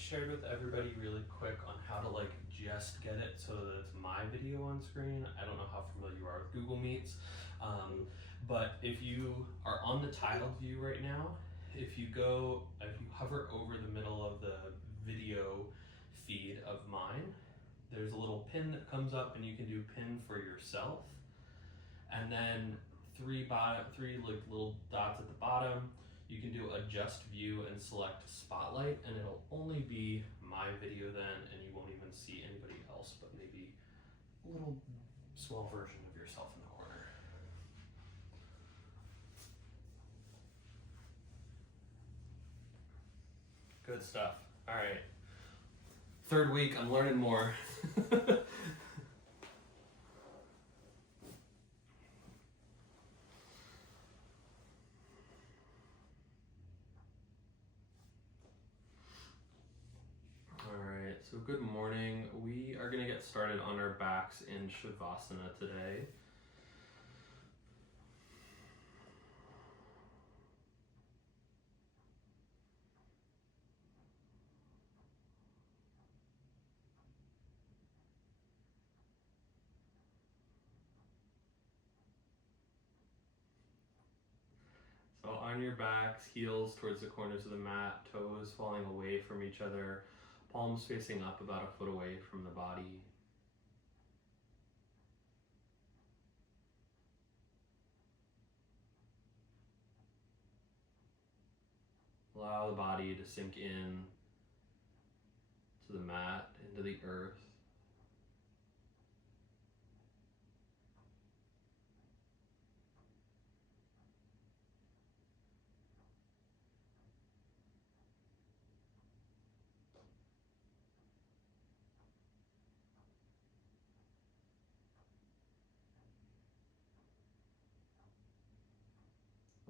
shared with everybody really quick on how to like just get it so that it's my video on screen. I don't know how familiar you are with Google Meets, but if you are on the tiled view right now, if you hover over the middle of the video feed of mine, there's a little pin that comes up and you can do pin for yourself. And then three like little dots at the bottom, you can do adjust view and select spotlight, and it'll only be my video then, and you won't even see anybody else, but maybe a little small version of yourself in the corner. Good stuff. All right. Third week, I'm learning more. So good morning. We are going to get started on our backs in Shavasana today. So on your backs, heels towards the corners of the mat, toes falling away from each other, palms facing up about a foot away from the body. Allow the body to sink in to the mat, into the earth.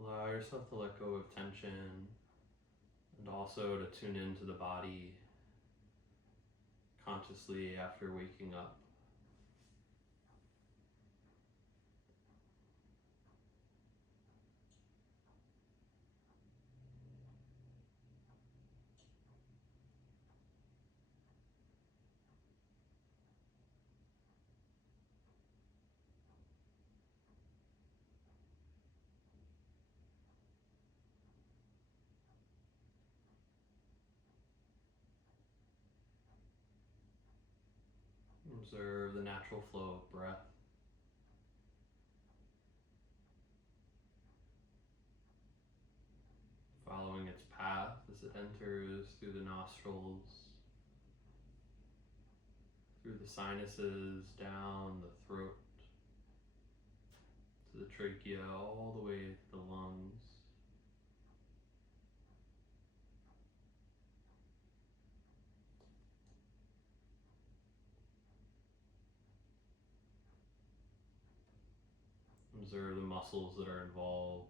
Allow yourself to let go of tension and also to tune into the body consciously after waking up. Observe the natural flow of breath. Following its path as it enters through the nostrils, through the sinuses, down the throat, to the trachea, all the way to the lungs. Observe the muscles that are involved.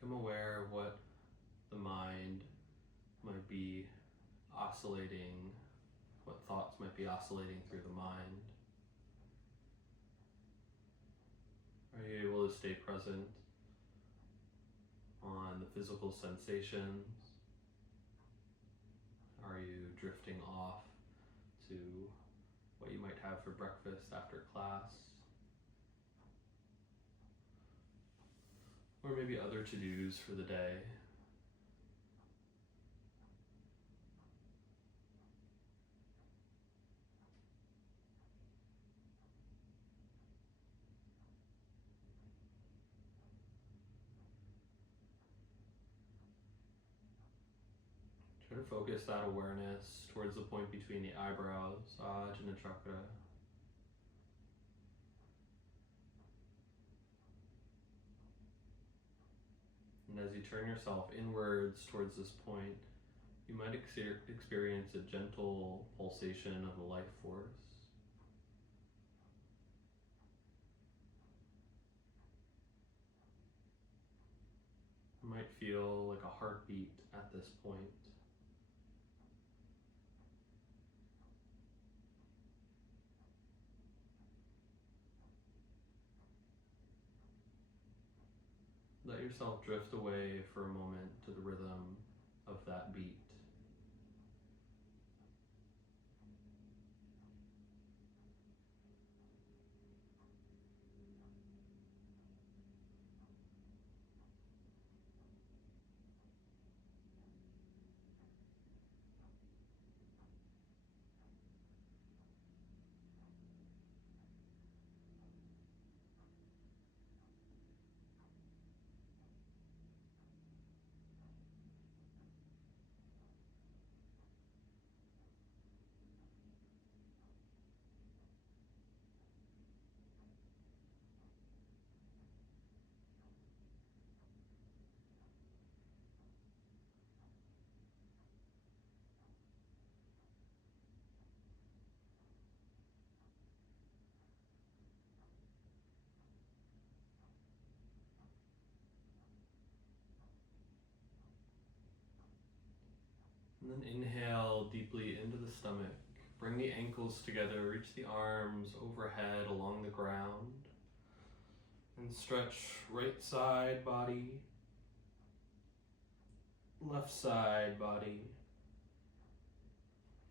Become aware of what the mind might be oscillating, what thoughts might be oscillating through the mind. Are you able to stay present on the physical sensations? Are you drifting off to what you might have for breakfast after class? Or maybe other to-dos for the day. Try to to focus that awareness towards the point between the eyebrows, Ajna chakra. And as you turn yourself inwards towards this point, you might experience a gentle pulsation of the life force. You might feel like a heartbeat at this point. Let yourself drift away for a moment to the rhythm of that beat. And then inhale deeply into the stomach. Bring the ankles together, reach the arms overhead along the ground. And stretch right side body, left side body.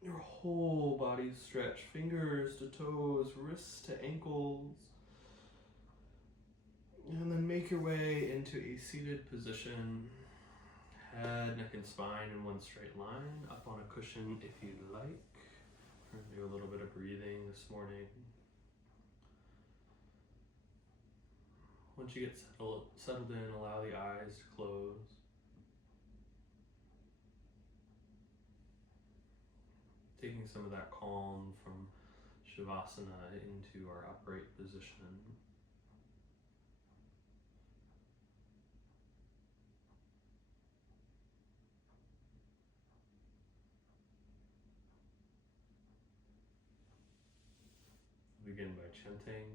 Your whole body stretch, fingers to toes, wrists to ankles. And then make your way into a seated position. Head, neck, and spine in one straight line, up on a cushion if you'd like. We're going to do a little bit of breathing this morning. Once you get settled in, allow the eyes to close. Taking some of that calm from Shavasana into our upright position. Begin by chanting.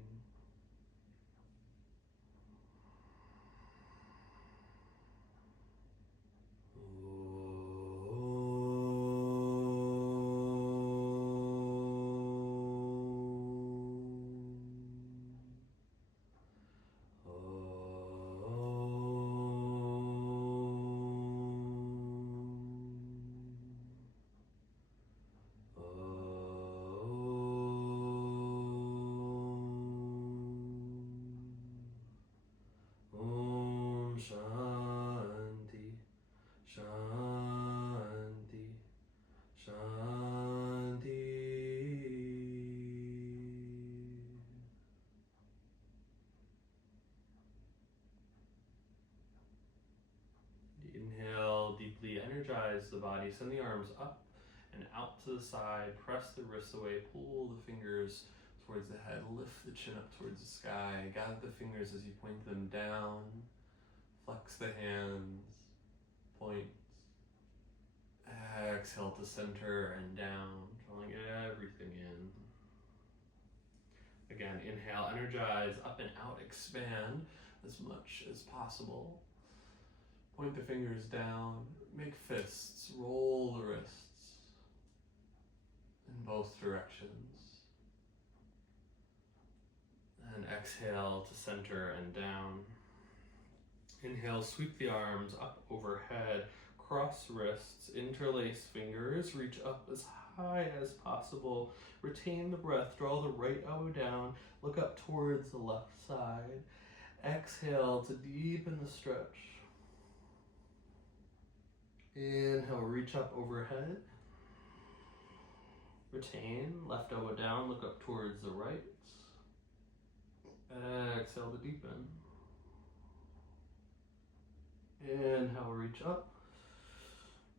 Shanti, Shanti, Shanti. Inhale deeply, energize the body, send the arms up and out to the side, press the wrists away, pull the fingers towards the head, lift the chin up towards the sky, gather the fingers as you point them down. Flex the hands, point, exhale to center and down, drawing everything in. Again, inhale, energize, up and out, expand as much as possible. Point the fingers down, make fists, roll the wrists in both directions. And exhale to center and down. Inhale, sweep the arms up overhead, cross wrists, interlace fingers, reach up as high as possible. Retain the breath, draw the right elbow down, look up towards the left side. Exhale to deepen the stretch. Inhale, reach up overhead. Retain, left elbow down, look up towards the right. Exhale to deepen. Inhale, reach up.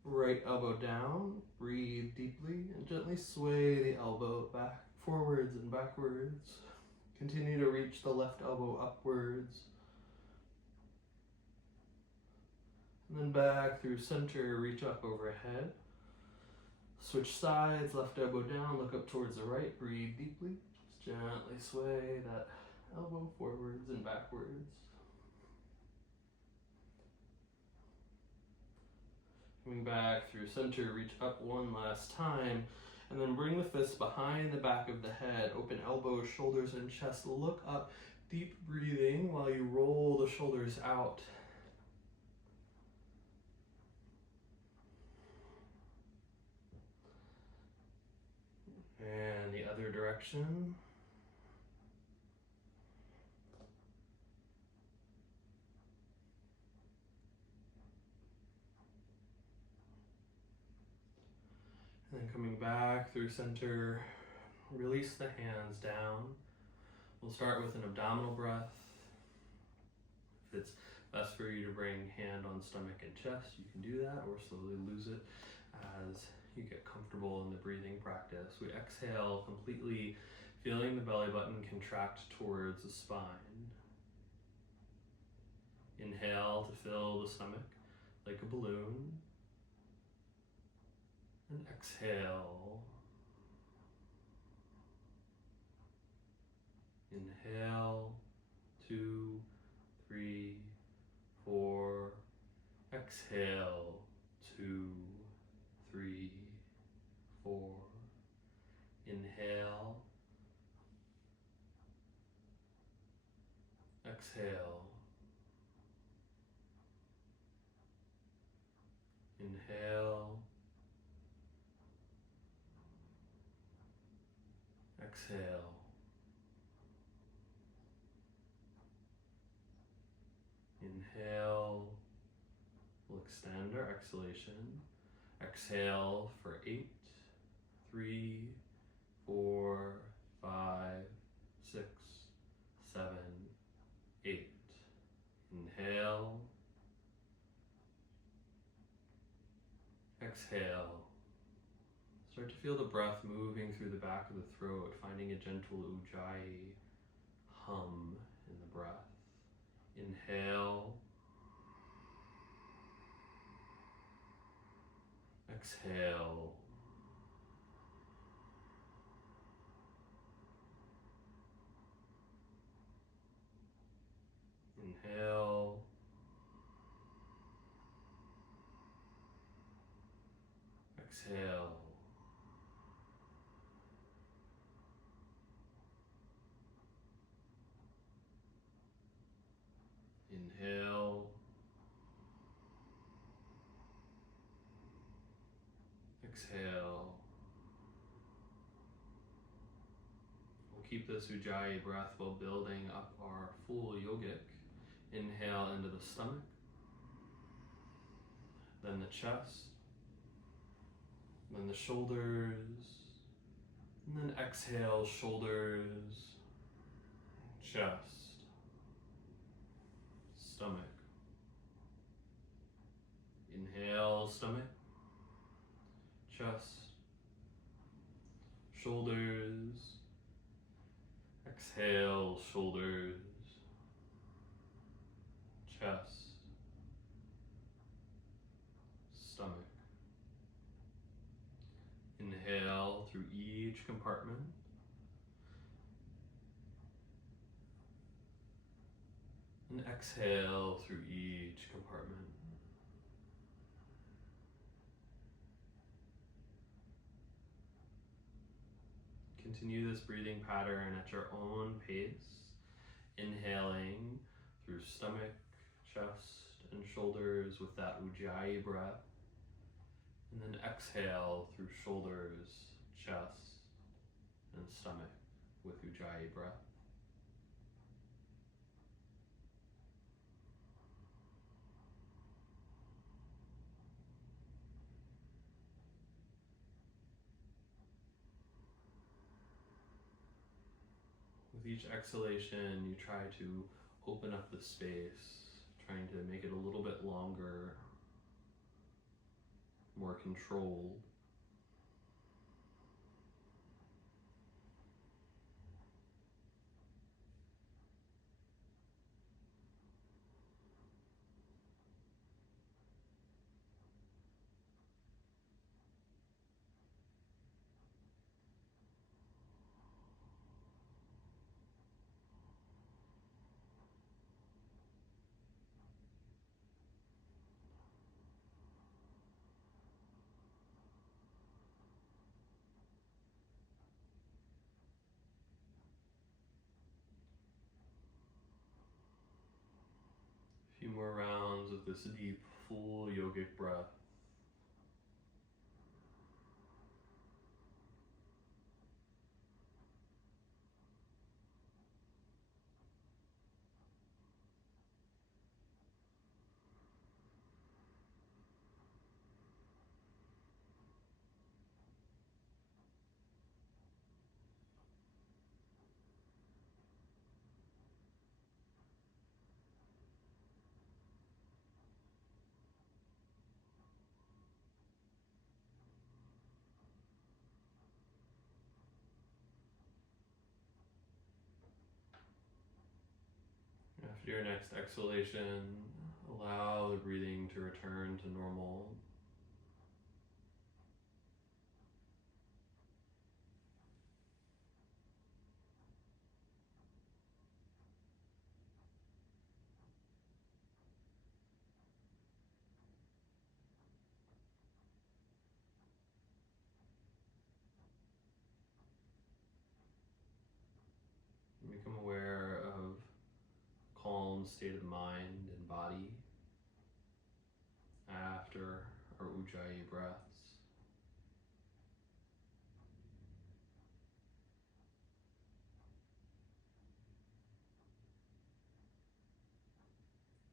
Right elbow down, breathe deeply, and gently sway the elbow back, forwards and backwards. Continue to reach the left elbow upwards. And then back through center, reach up overhead. Switch sides, left elbow down, look up towards the right, breathe deeply. Just gently sway that elbow forwards and backwards. Coming back through center, reach up one last time, and then bring the fists behind the back of the head, open elbows, shoulders, and chest. Look up, deep breathing while you roll the shoulders out. And the other direction. And then coming back through center, release the hands down. We'll start with an abdominal breath. If it's best for you to bring hand on stomach and chest, you can do that, or slowly lose it as you get comfortable in the breathing practice. We exhale completely, feeling the belly button contract towards the spine. Inhale to fill the stomach like a balloon. And exhale. Inhale, 2, 3, 4. Exhale, 2, 3, 4. Inhale. Exhale. Inhale. Exhale. Inhale. We'll extend our exhalation. Exhale for 8, 3, 4, 5, 6, 7, 8. Inhale. Exhale. Start to feel the breath moving through the back of the throat, finding a gentle ujjayi hum in the breath. Inhale. Exhale. Inhale. Exhale. Inhale. Exhale. We'll keep this ujjayi breath while building up our full yogic. Inhale into the stomach, then the chest, then the shoulders, and then exhale, shoulders, chest, stomach. Inhale, stomach, chest, shoulders. Exhale, shoulders, chest, stomach. Inhale through each compartment. And exhale through each compartment. Continue this breathing pattern at your own pace, inhaling through stomach, chest, and shoulders with that ujjayi breath, and then exhale through shoulders, chest, and stomach with ujjayi breath. With each exhalation, you try to open up the space, trying to make it a little bit longer, more controlled. A few more rounds of this deep, full yogic breath. After your next exhalation, allow the breathing to return to normal. Become aware of calm state of mind and body after our Ujjayi breaths.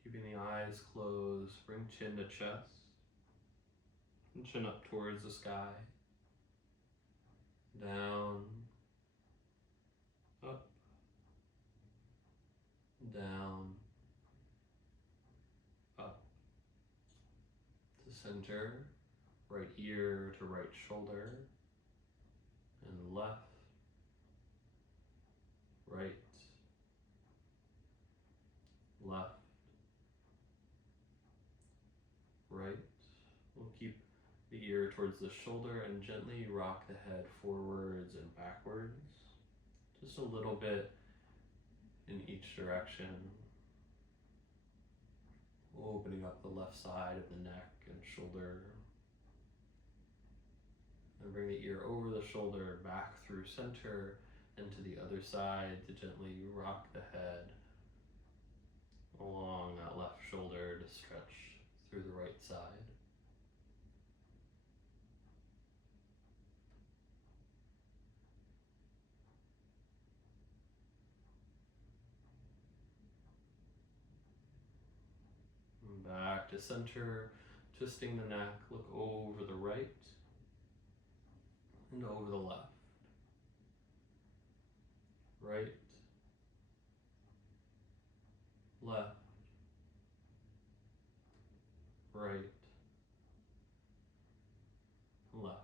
Keeping the eyes closed, bring chin to chest and chin up towards the sky. Down, up, down, up. To center, right ear to right shoulder, and left, right, left, right. We'll keep the ear towards the shoulder and gently rock the head forwards and backwards, just a little bit in each direction, opening up the left side of the neck and shoulder. And bring the ear over the shoulder, back through center, and to the other side to gently rock the head along that left shoulder to stretch through the right side. And back to center, twisting the neck, look over the right and over the left. Right, left, right, left.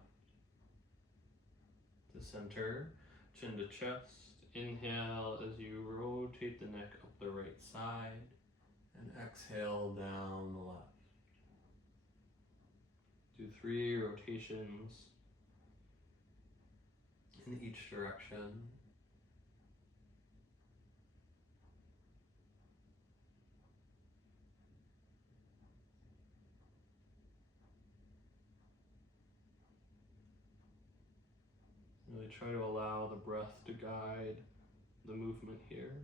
To center, chin to chest. Inhale as you rotate the neck up the right side, and exhale down the left. Do 3 rotations in each direction. Really try to allow the breath to guide the movement here.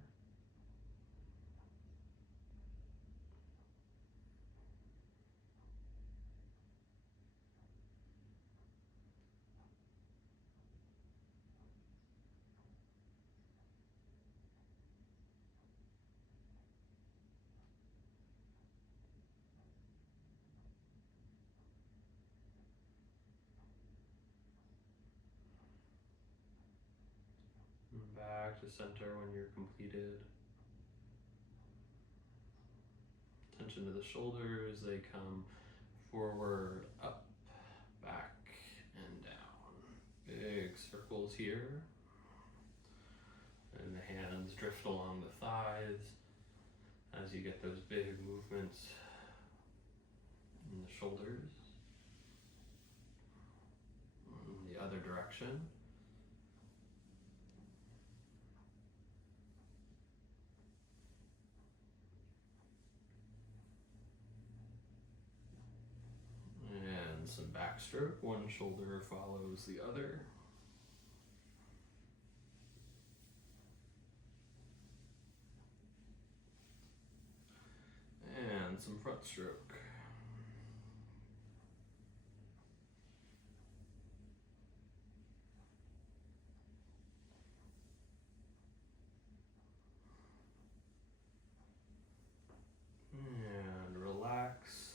And back to center when you're completed. Tension to the shoulders, they come forward, up, back and down. Big circles here. And the hands drift along the thighs as you get those big movements in the shoulders. In the other direction. And some backstroke. One shoulder follows the other. And some front stroke. And relax.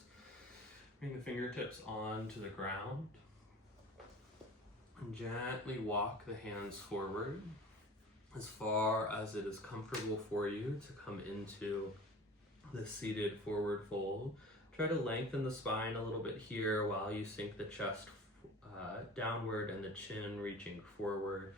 Bring the fingertips onto the ground. And gently walk the hands forward as far as it is comfortable for you to come into the seated forward fold. Try to lengthen the spine a little bit here while you sink the chest downward and the chin reaching forward.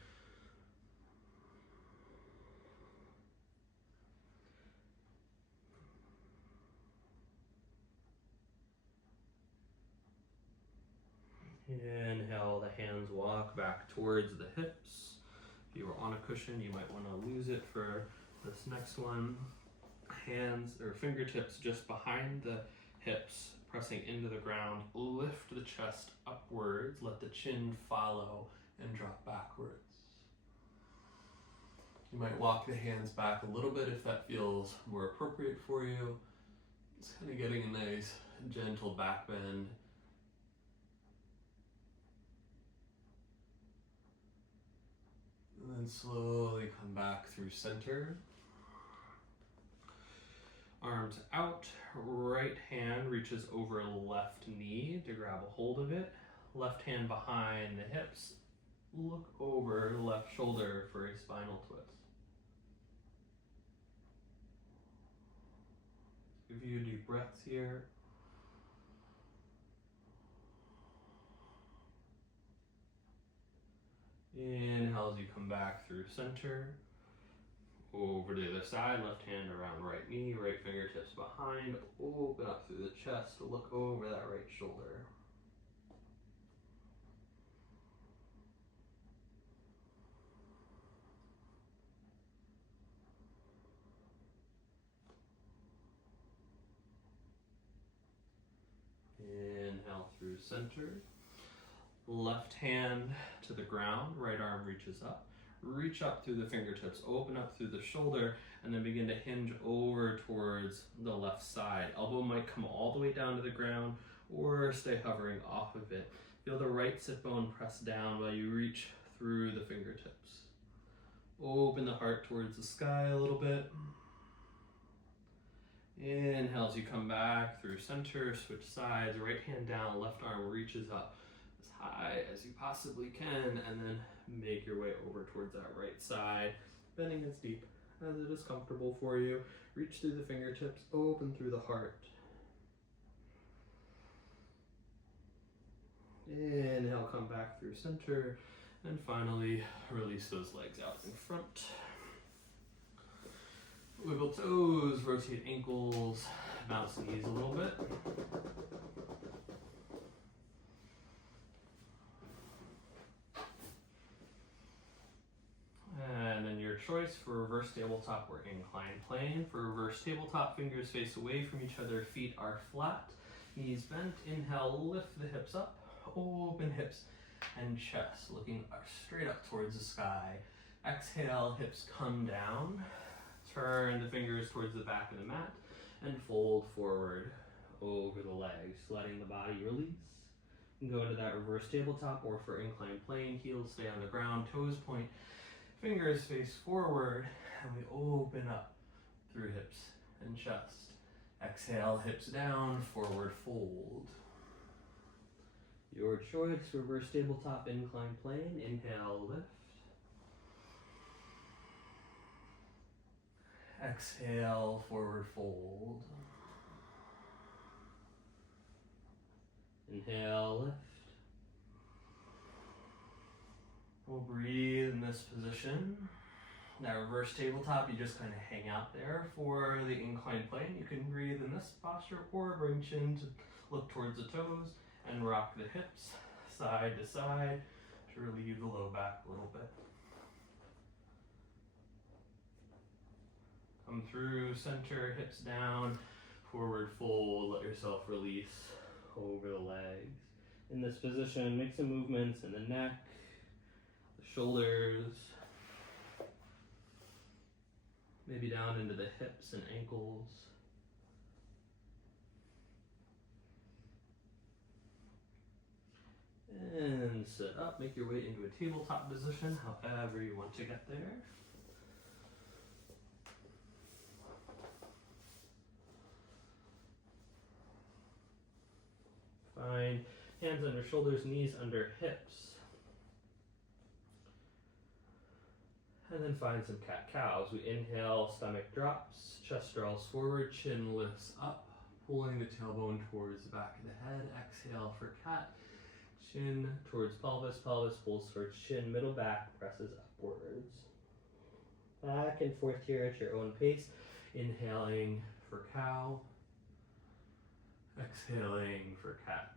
Inhale, the hands walk back towards the hips. If you were on a cushion, you might want to lose it for this next one. Hands or fingertips just behind the hips, pressing into the ground. Lift the chest upwards, let the chin follow and drop backwards. You might walk the hands back a little bit if that feels more appropriate for you. It's kind of getting a nice gentle back bend. And then slowly come back through center. Arms out, right hand reaches over left knee to grab a hold of it. Left hand behind the hips. Look over left shoulder for a spinal twist. A few deep breaths here. Inhale as you come back through center. Over to the other side, left hand around right knee, right fingertips behind. Open up through the chest, look over that right shoulder. Inhale through center. Left hand to the ground, right arm reaches up. Reach up through the fingertips, open up through the shoulder, and then begin to hinge over towards the left side. Elbow might come all the way down to the ground or stay hovering off of it. Feel the right sit bone press down while you reach through the fingertips. Open the heart towards the sky a little bit. Inhale as you come back through center, switch sides, right hand down, left arm reaches up as high as you possibly can, and then make your way over towards that right side, bending as deep as it is comfortable for you. Reach through the fingertips, open through the heart. Inhale, come back through center, and finally release those legs out in front. Wiggle toes, rotate ankles, bounce knees a little bit. And then your choice for reverse tabletop or inclined plane. For reverse tabletop, fingers face away from each other, feet are flat, knees bent. Inhale, lift the hips up, open hips and chest, looking straight up towards the sky. Exhale, hips come down. Turn the fingers towards the back of the mat and fold forward over the legs, letting the body release. Go to that reverse tabletop, or for inclined plane, heels stay on the ground, toes point, fingers face forward, and we open up through hips and chest. Exhale, hips down, forward fold. Your choice, reverse tabletop, inclined plane. Inhale, lift. Exhale, forward fold. Inhale, lift. We'll breathe in this position. That reverse tabletop, you just kind of hang out there for the inclined plane. You can breathe in this posture or bring chin to look towards the toes and rock the hips side to side to relieve the low back a little bit. Come through, center, hips down, forward fold, let yourself release over the legs. In this position, make some movements in the neck, the shoulders, maybe down into the hips and ankles. And sit up, make your way into a tabletop position, however you want to get there. Find hands under shoulders, knees under hips. And then find some cat-cows. We inhale, stomach drops, chest draws forward, chin lifts up, pulling the tailbone towards the back of the head. Exhale for cat. Chin towards pelvis, pelvis pulls towards chin, middle back presses upwards. Back and forth here at your own pace. Inhaling for cow. Exhaling for cat.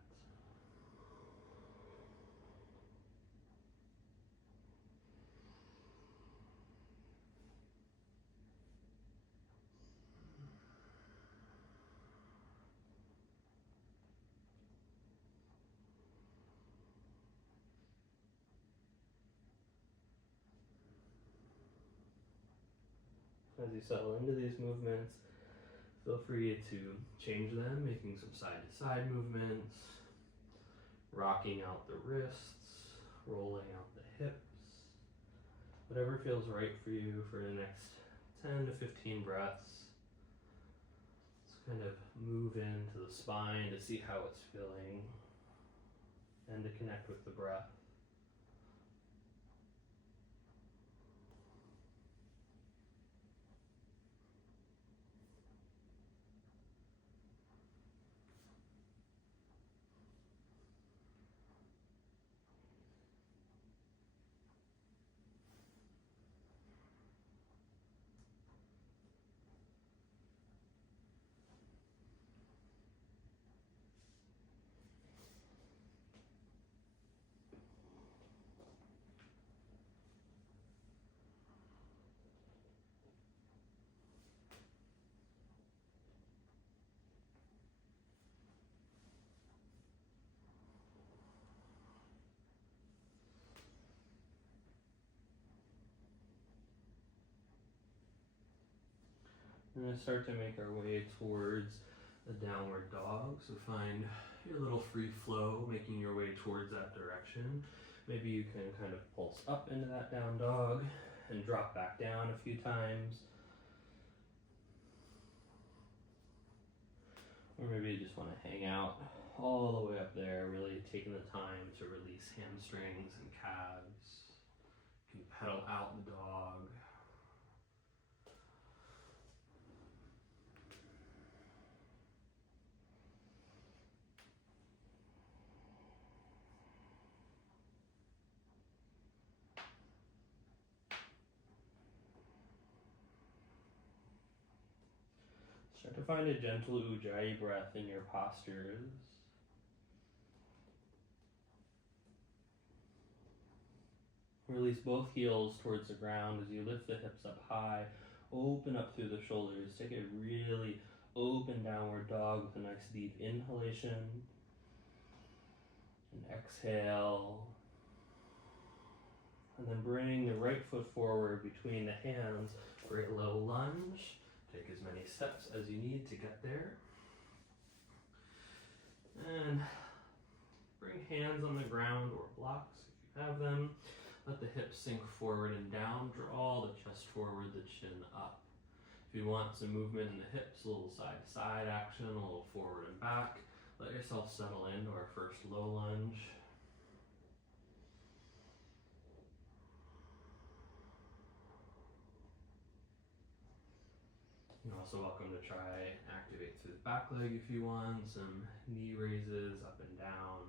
As you settle into these movements, feel free to change them, making some side-to-side movements, rocking out the wrists, rolling out the hips, whatever feels right for you for the next 10 to 15 breaths. Let's kind of move into the spine to see how it's feeling and to connect with the breath. We're going to start to make our way towards the downward dog. So find your little free flow, making your way towards that direction. Maybe you can kind of pulse up into that down dog and drop back down a few times. Or maybe you just want to hang out all the way up there, really taking the time to release hamstrings and calves. You can pedal out the dog. Start to find a gentle ujjayi breath in your postures. Release both heels towards the ground as you lift the hips up high. Open up through the shoulders. Take a really open downward dog with a nice deep inhalation. And exhale. And then bring the right foot forward between the hands for a low lunge. Take as many steps as you need to get there. And bring hands on the ground or blocks if you have them. Let the hips sink forward and down. Draw the chest forward, the chin up. If you want some movement in the hips, a little side to side action, a little forward and back. Let yourself settle into our first low lunge. You're also welcome to try activate through the back leg if you want. Some knee raises up and down.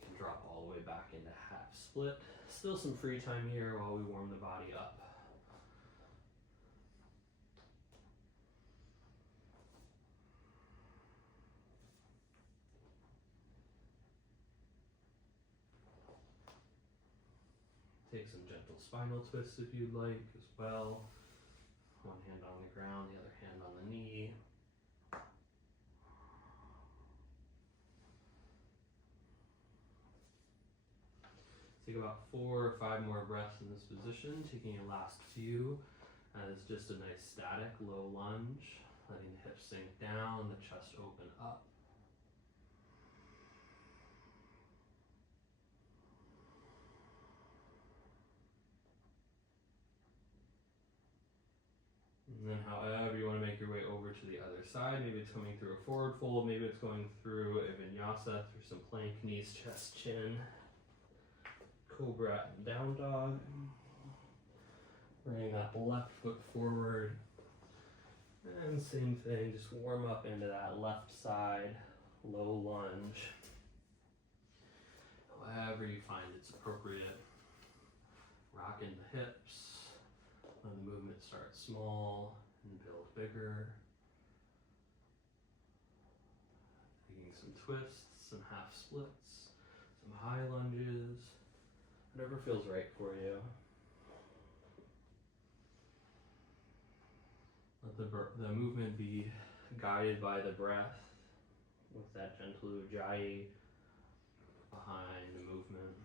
You can drop all the way back into half split. Still some free time here while we warm the body up. Take some gentle spinal twists if you'd like as well. One hand on the ground, the other hand on the knee. Take about 4 or 5 more breaths in this position, taking your last few as just a nice static low lunge, letting the hips sink down, the chest open up. And then however you want to make your way over to the other side, maybe it's coming through a forward fold, maybe it's going through a vinyasa, through some plank, knees, chest, chin. Cobra and down dog. Bring that left foot forward. And same thing, just warm up into that left side, low lunge. However you find it's appropriate. Rocking the hips. When the movement starts small and build bigger. Taking some twists, some half splits, some high lunges. Whatever feels right for you. Let the movement be guided by the breath with that gentle ujjayi behind the movement.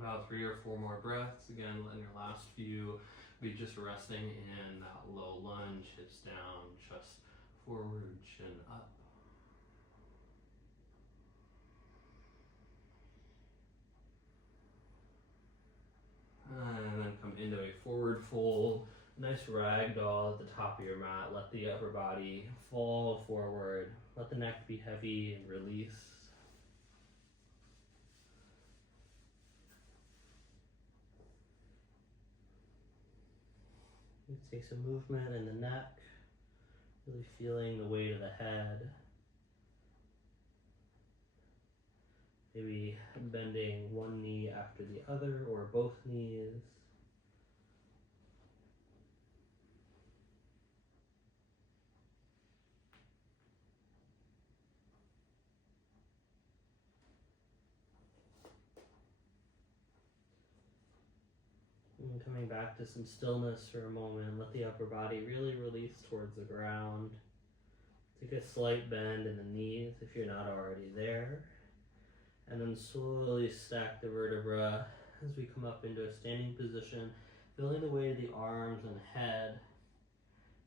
About 3 or 4 more breaths. Again, letting your last few be just resting in that low lunge, hips down, chest forward, chin up. And then come into a forward fold. Nice ragdoll at the top of your mat. Let the upper body fall forward. Let the neck be heavy and release. Take some movement in the neck, really feeling the weight of the head. Maybe bending one knee after the other or both knees. And coming back to some stillness for a moment, let the upper body really release towards the ground. Take a slight bend in the knees if you're not already there. And then slowly stack the vertebra as we come up into a standing position, feeling the weight of the arms and head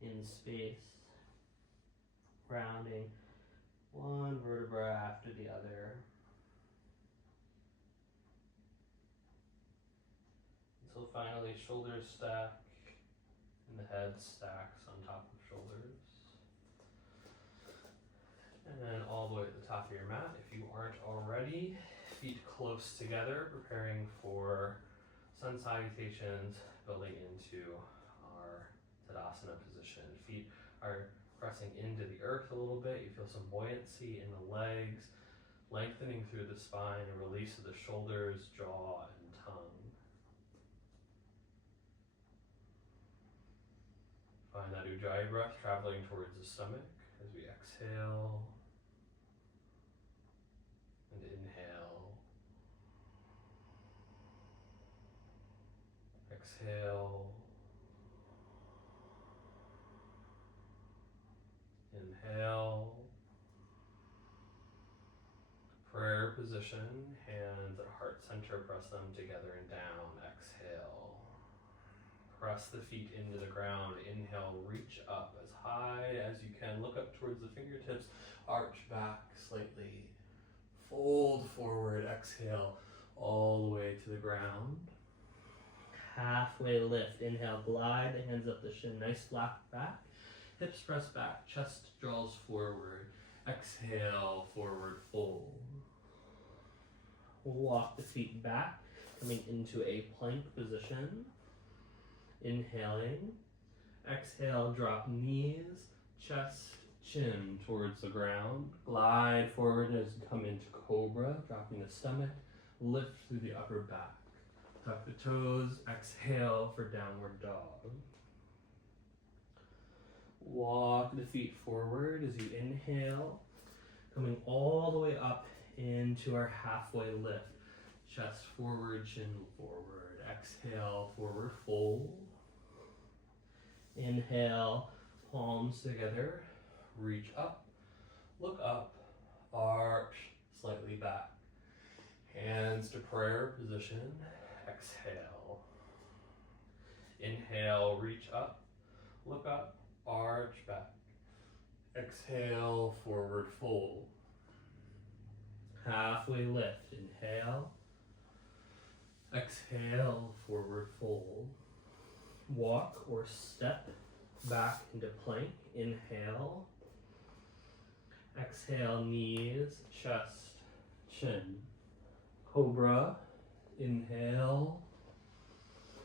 in space. Grounding one vertebra after the other. Until finally shoulders stack and the head stacks on top of shoulders. And then all the way to the top of your mat, if you aren't already, feet close together, preparing for sun salutations, building into our Tadasana position. Feet are pressing into the earth a little bit. You feel some buoyancy in the legs, lengthening through the spine, and release of the shoulders, jaw, and tongue. Find that ujjayi breath traveling towards the stomach as we exhale and inhale. Exhale. Inhale. Prayer position, hands at heart center, press them together and down. Exhale. Press the feet into the ground. Inhale, reach up as high as you can. Look up towards the fingertips. Arch back slightly. Fold forward. Exhale all the way to the ground. Halfway lift. Inhale, glide the hands up the shin. Nice flat back. Hips press back, chest draws forward. Exhale, forward fold. Walk the feet back, coming into a plank position. Inhaling. Exhale, drop knees, chest, chin towards the ground. Glide forward as you come into cobra, dropping the stomach. Lift through the upper back. Tuck the toes. Exhale for downward dog. Walk the feet forward as you inhale, coming all the way up into our halfway lift. Chest forward, chin forward. Exhale, forward fold. Inhale, palms together, reach up, look up, arch, slightly back. Hands to prayer position, exhale. Inhale, reach up, look up, arch back. Exhale, forward fold. Halfway lift, inhale. Exhale, forward fold. Walk or step back into plank. Inhale. Exhale, knees, chest, chin. Cobra. Inhale.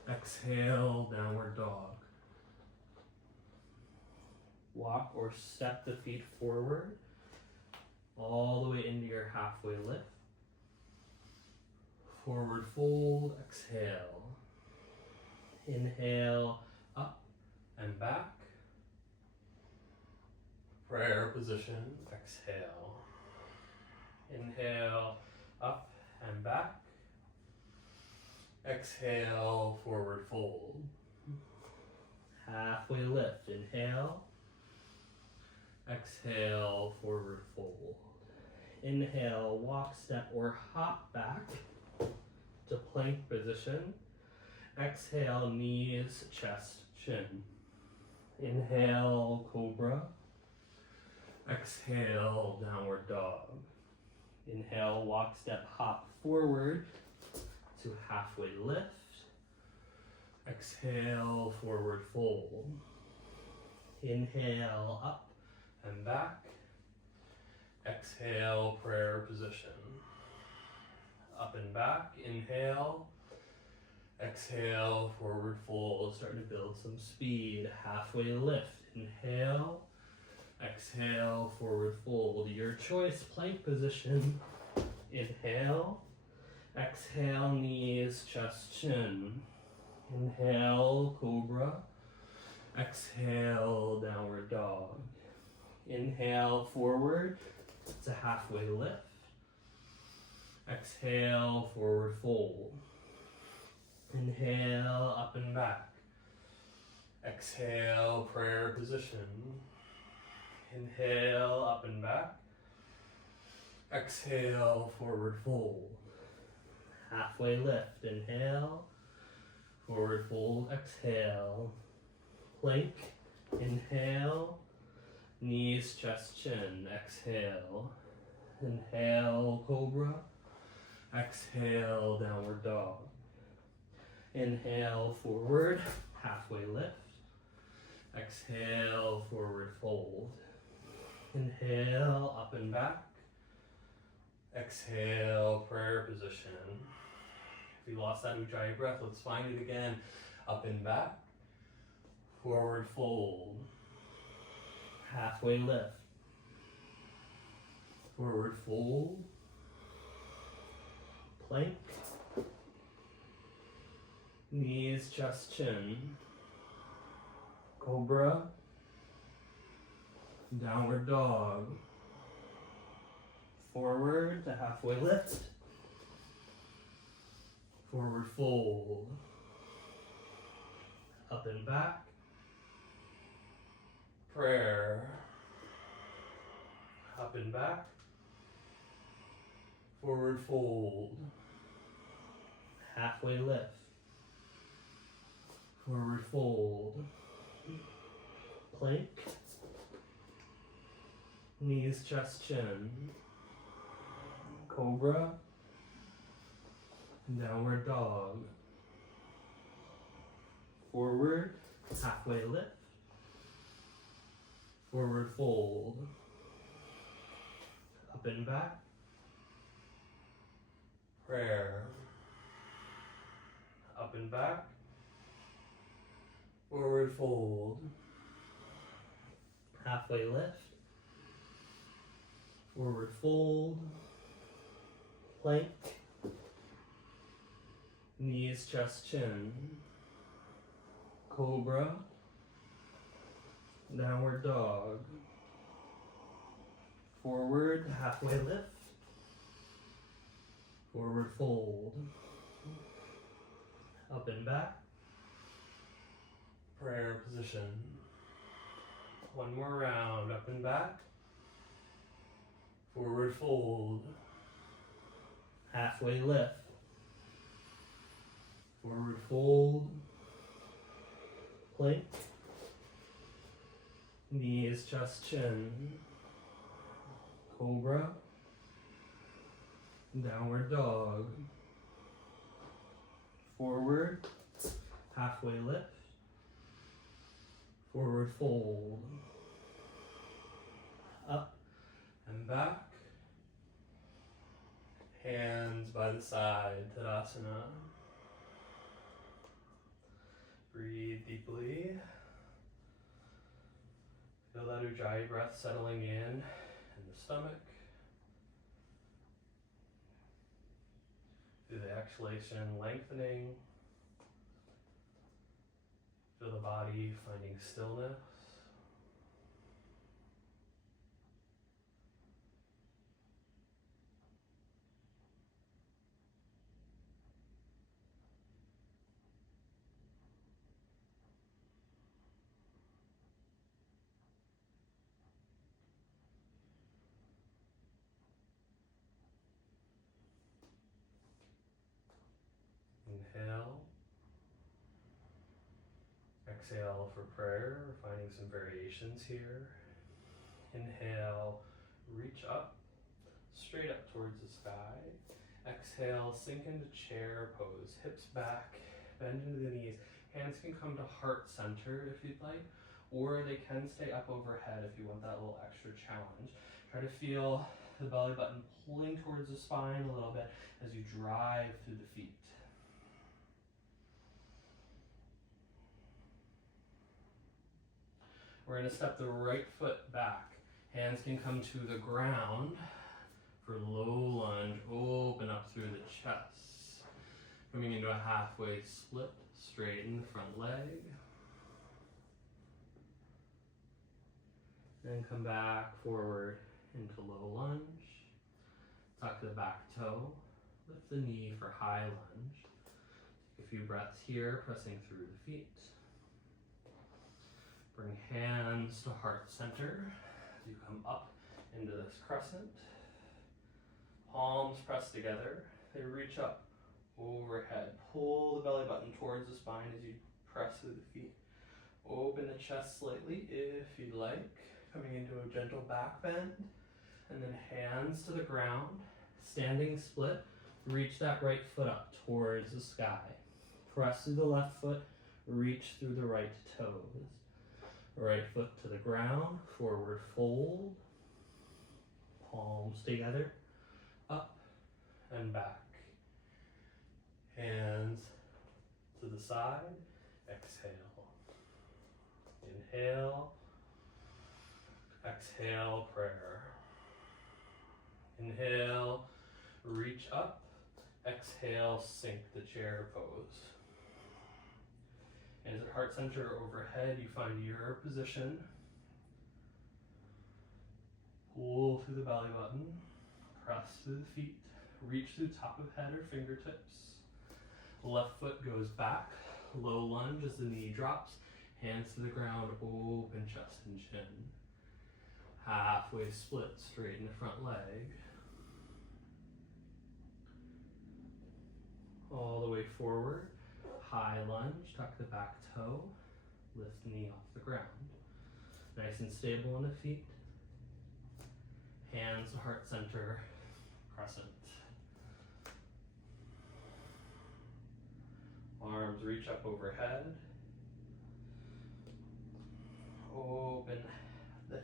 Exhale, downward dog. Walk or step the feet forward all the way into your halfway lift. Forward fold, exhale. Inhale, up and back. Prayer position, exhale. Inhale, up and back. Exhale, forward fold. Halfway lift, inhale. Exhale, forward fold. Inhale, walk, step, or hop back to plank position. Exhale, knees, chest, chin. Inhale, cobra. Exhale, downward dog. Inhale, walk, step, hop forward to halfway lift. Exhale, forward fold. Inhale, up and back. Exhale, prayer position. Up and back, inhale. Exhale, forward fold. Start to build some speed. Halfway lift, inhale. Exhale, forward fold. Your choice, plank position. Inhale. Exhale, knees, chest, chin. Inhale, cobra. Exhale, downward dog. Inhale, forward to halfway lift. Exhale, forward fold. Inhale, up and back. Exhale, prayer position. Inhale, up and back. Exhale, forward fold. Halfway lift, inhale. Forward fold, exhale. Plank, inhale. Knees, chest, chin, exhale. Inhale, cobra. Exhale, downward dog. Inhale, forward, halfway lift. Exhale, forward fold. Inhale, up and back. Exhale, prayer position. If you lost that Ujjayi breath, let's find it again. Up and back. Forward fold. Halfway lift. Forward fold. Plank. Knees, chest, chin. Cobra. Downward dog. Forward to halfway lift. Forward fold. Up and back. Prayer. Up and back. Forward fold. Halfway lift. Forward fold. Plank. Knees, chest, chin. Cobra. Downward dog. Forward. Halfway lift. Forward fold. Up and back. Prayer. Up and back. Forward fold. Halfway lift. Forward fold. Plank. Knees, chest, chin. Cobra. Downward dog. Forward, halfway lift. Forward fold. Up and back. Prayer position. One more round, up and back. Forward fold. Halfway lift. Forward fold. Plank. Knees, chest, chin. Cobra. Downward dog. Forward. Halfway lift. Forward fold. Up and back. Hands by the side, Tadasana. Breathe deeply. Feel that Ujjayi breath settling in the stomach. Through the exhalation, lengthening. Feel the body finding stillness. Inhale. Exhale for prayer. We're finding some variations here. Inhale, reach up, straight up towards the sky. Exhale, sink into chair pose, hips back, bend into the knees. Hands can come to heart center if you'd like, or they can stay up overhead if you want that little extra challenge. Try to feel the belly button pulling towards the spine a little bit as you drive through the feet. We're going to step the right foot back. Hands can come to the ground for low lunge. Open up through the chest. Coming into a halfway split. Straighten front leg. Then come back forward into low lunge. Tuck the back toe. Lift the knee for high lunge. Take a few breaths here, pressing through the feet. Bring hands to heart center as you come up into this crescent. Palms press together. They reach up overhead. Pull the belly button towards the spine as you press through the feet. Open the chest slightly if you'd like. Coming into a gentle back bend. And then hands to the ground. Standing split. Reach that right foot up towards the sky. Press through the left foot. Reach through the right toes. Right foot to the ground, forward fold, palms together, up and back. Hands to the side, exhale. Inhale, exhale, prayer. Inhale, reach up, exhale, sink the chair pose. Hands at heart center overhead, you find your position. Pull through the belly button, press through the feet, reach through top of head or fingertips. Left foot goes back, low lunge as the knee drops, hands to the ground, open chest and chin. Halfway split, straighten the front leg. All the way forward. High lunge, tuck the back toe, lift knee off the ground. Nice and stable on the feet. Hands to heart center, crescent. Arms reach up overhead. Open the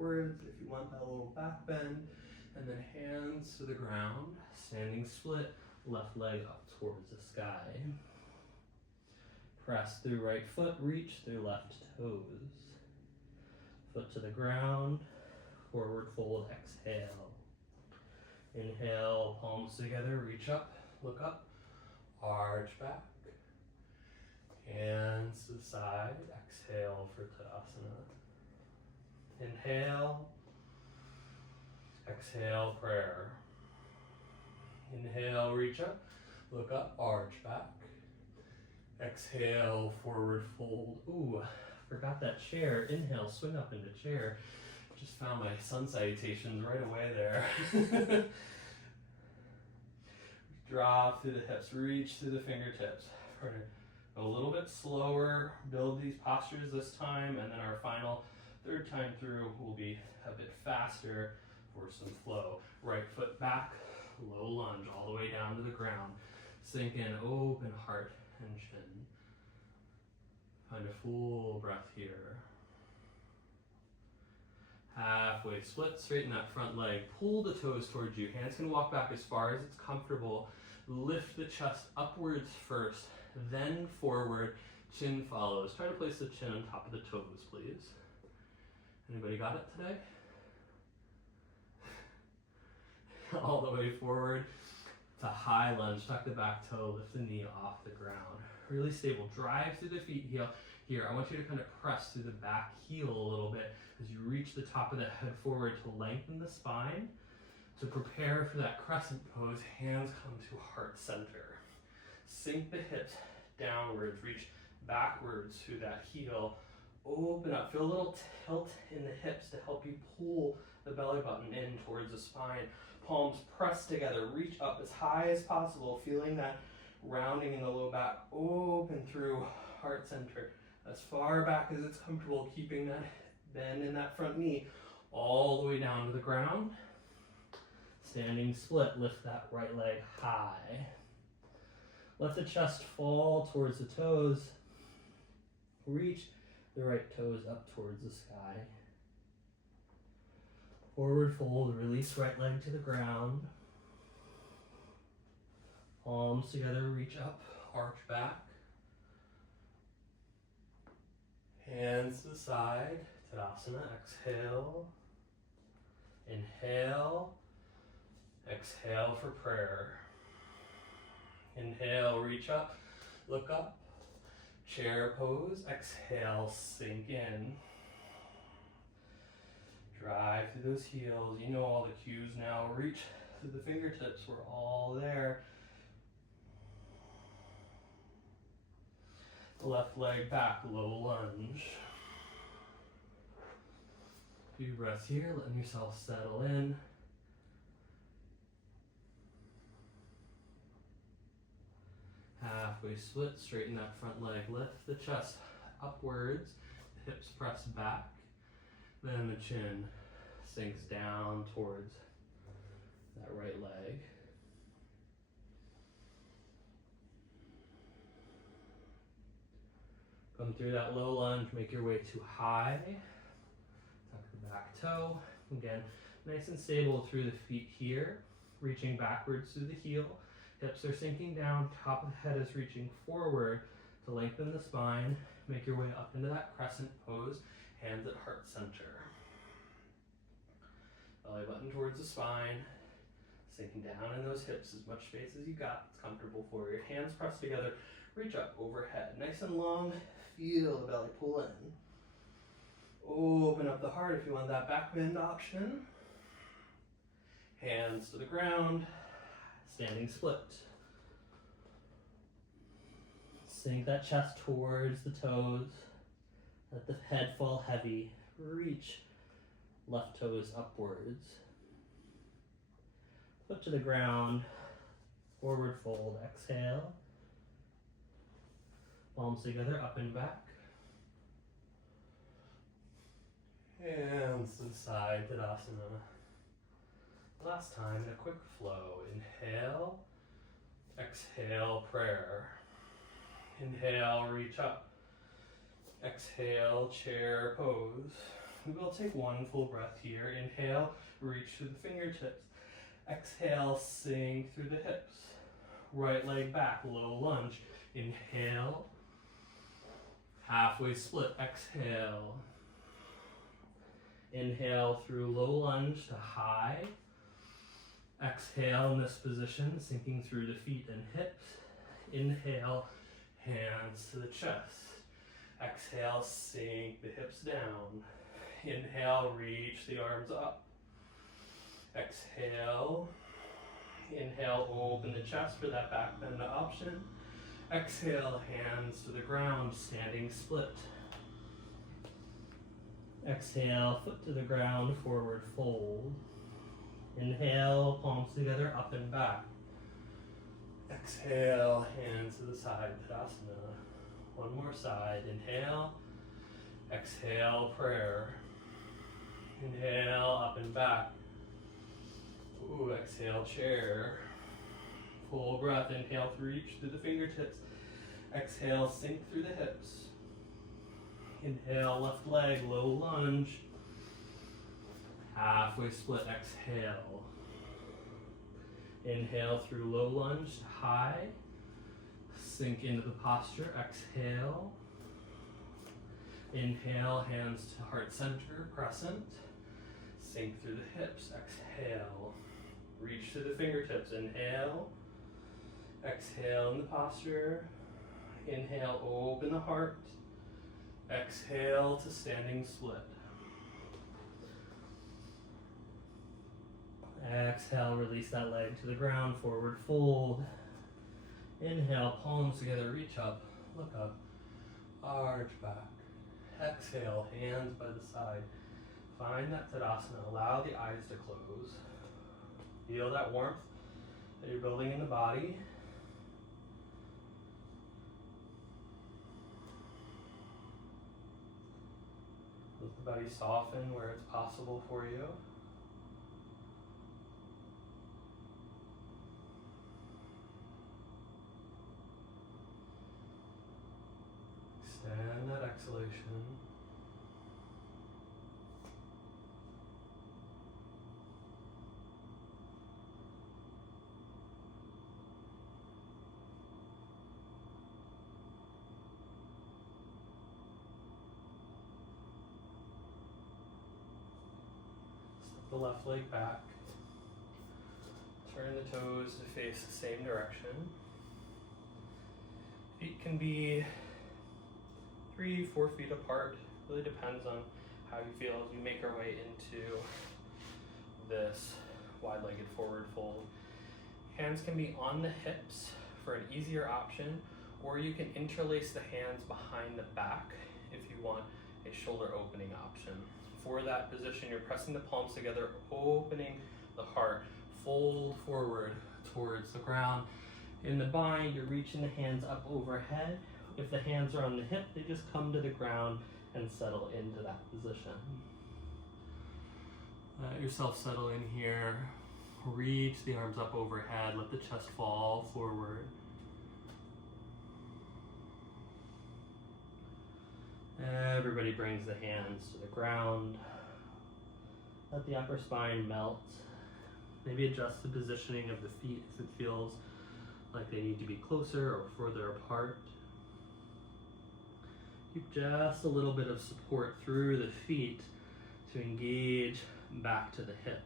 upwards if you want that little back bend. And then hands to the ground, standing split, left leg up towards the sky. Press through right foot, reach through left toes. Foot to the ground, forward fold, exhale. Inhale, palms together, reach up, look up, arch back. Hands to the side, exhale for Tadasana. Inhale, exhale, prayer. Inhale, reach up, look up, arch back. Exhale, forward fold. Ooh, forgot that chair. Inhale, swing up into chair. Just found my sun salutations right away there. Drop through the hips, reach through the fingertips. We're gonna go a little bit slower, build these postures this time, and then our final third time through will be a bit faster for some flow. Right foot back, low lunge all the way down to the ground. Sink in, open heart and chin. Find a full breath here. Halfway split, straighten that front leg, pull the toes towards you. Hands can walk back as far as it's comfortable. Lift the chest upwards first, then forward, chin follows. Try to place the chin on top of the toes, please. Anybody got it today? All the way forward to high lunge, tuck the back toe, lift the knee off the ground. Really stable, drive through the feet heel. Here, I want you to kind of press through the back heel a little bit as you reach the top of the head forward to lengthen the spine. To prepare for that crescent pose, hands come to heart center. Sink the hips downwards, reach backwards through that heel. Open up, feel a little tilt in the hips to help you pull the belly button in towards the spine. Palms press together, reach up as high as possible, feeling that rounding in the low back. Open through heart center as far back as it's comfortable, keeping that bend in that front knee all the way down to the ground. Standing split, lift that right leg high. Let the chest fall towards the toes. Reach the right toes up towards the sky. Forward fold, release right leg to the ground. Palms together, reach up, arch back. Hands to the side, Tadasana, exhale. Inhale, exhale for prayer. Inhale, reach up, look up. Chair pose, exhale, sink in. Drive through those heels. You know all the cues now. Reach through the fingertips. We're all there. Left leg back, low lunge. Few breaths here, letting yourself settle in. Halfway split, straighten that front leg, lift the chest upwards, hips press back, then the chin sinks down towards that right leg. Come through that low lunge, make your way to high, tuck the back toe. Again, nice and stable through the feet here, reaching backwards through the heel. Hips are sinking down, top of the head is reaching forward to lengthen the spine. Make your way up into that crescent pose, hands at heart center. Belly button towards the spine, sinking down in those hips, as much space as you got, it's comfortable for you. Hands pressed together, reach up overhead, nice and long, feel the belly pull in. Open up the heart if you want that back bend option. Hands to the ground. Standing split. Sink that chest towards the toes. Let the head fall heavy. Reach left toes upwards. Foot to the ground. Forward fold. Exhale. Palms together, up and back. Hands to the side, Tadasana. Last time in a quick flow. Inhale, exhale, prayer. Inhale, reach up. Exhale, chair pose. We'll take one full breath here. Inhale, reach through the fingertips. Exhale, sink through the hips. Right leg back, low lunge. Inhale. Halfway split, exhale. Inhale through low lunge to high. Exhale in this position, sinking through the feet and hips. Inhale, hands to the chest. Exhale, sink the hips down. Inhale, reach the arms up. Exhale. Inhale, open the chest for that back bend option. Exhale, hands to the ground, standing split. Exhale, foot to the ground, forward fold. Inhale, palms together, up and back. Exhale, hands to the side, Tadasana. One more side, inhale. Exhale, prayer. Inhale, up and back. Ooh, exhale, chair. Full breath, inhale, reach through the fingertips. Exhale, sink through the hips. Inhale, left leg, low lunge. Halfway split, exhale. Inhale through low lunge, high. Sink into the posture, exhale. Inhale, hands to heart center, crescent. Sink through the hips, exhale. Reach through the fingertips, inhale. Exhale in the posture. Inhale, open the heart. Exhale to standing split. Exhale, release that leg to the ground, forward fold. Inhale, palms together, reach up, look up, arch back. Exhale, hands by the side. Find that Tadasana, allow the eyes to close. Feel that warmth that you're building in the body. Let the body soften where it's possible for you. Extend that exhalation. Step the left leg back. Turn the toes to face the same direction. Feet can be 3-4 feet apart. Really depends on how you feel as we make our way into this wide-legged forward fold. Hands can be on the hips for an easier option, or you can interlace the hands behind the back if you want a shoulder opening option. For that position, you're pressing the palms together, opening the heart, fold forward towards the ground. In the bind, you're reaching the hands up overhead. If the hands are on the hip, they just come to the ground and settle into that position. Let yourself settle in here. Reach the arms up overhead. Let the chest fall forward. Everybody brings the hands to the ground. Let the upper spine melt. Maybe adjust the positioning of the feet if it feels like they need to be closer or further apart. Keep just a little bit of support through the feet to engage back to the hips,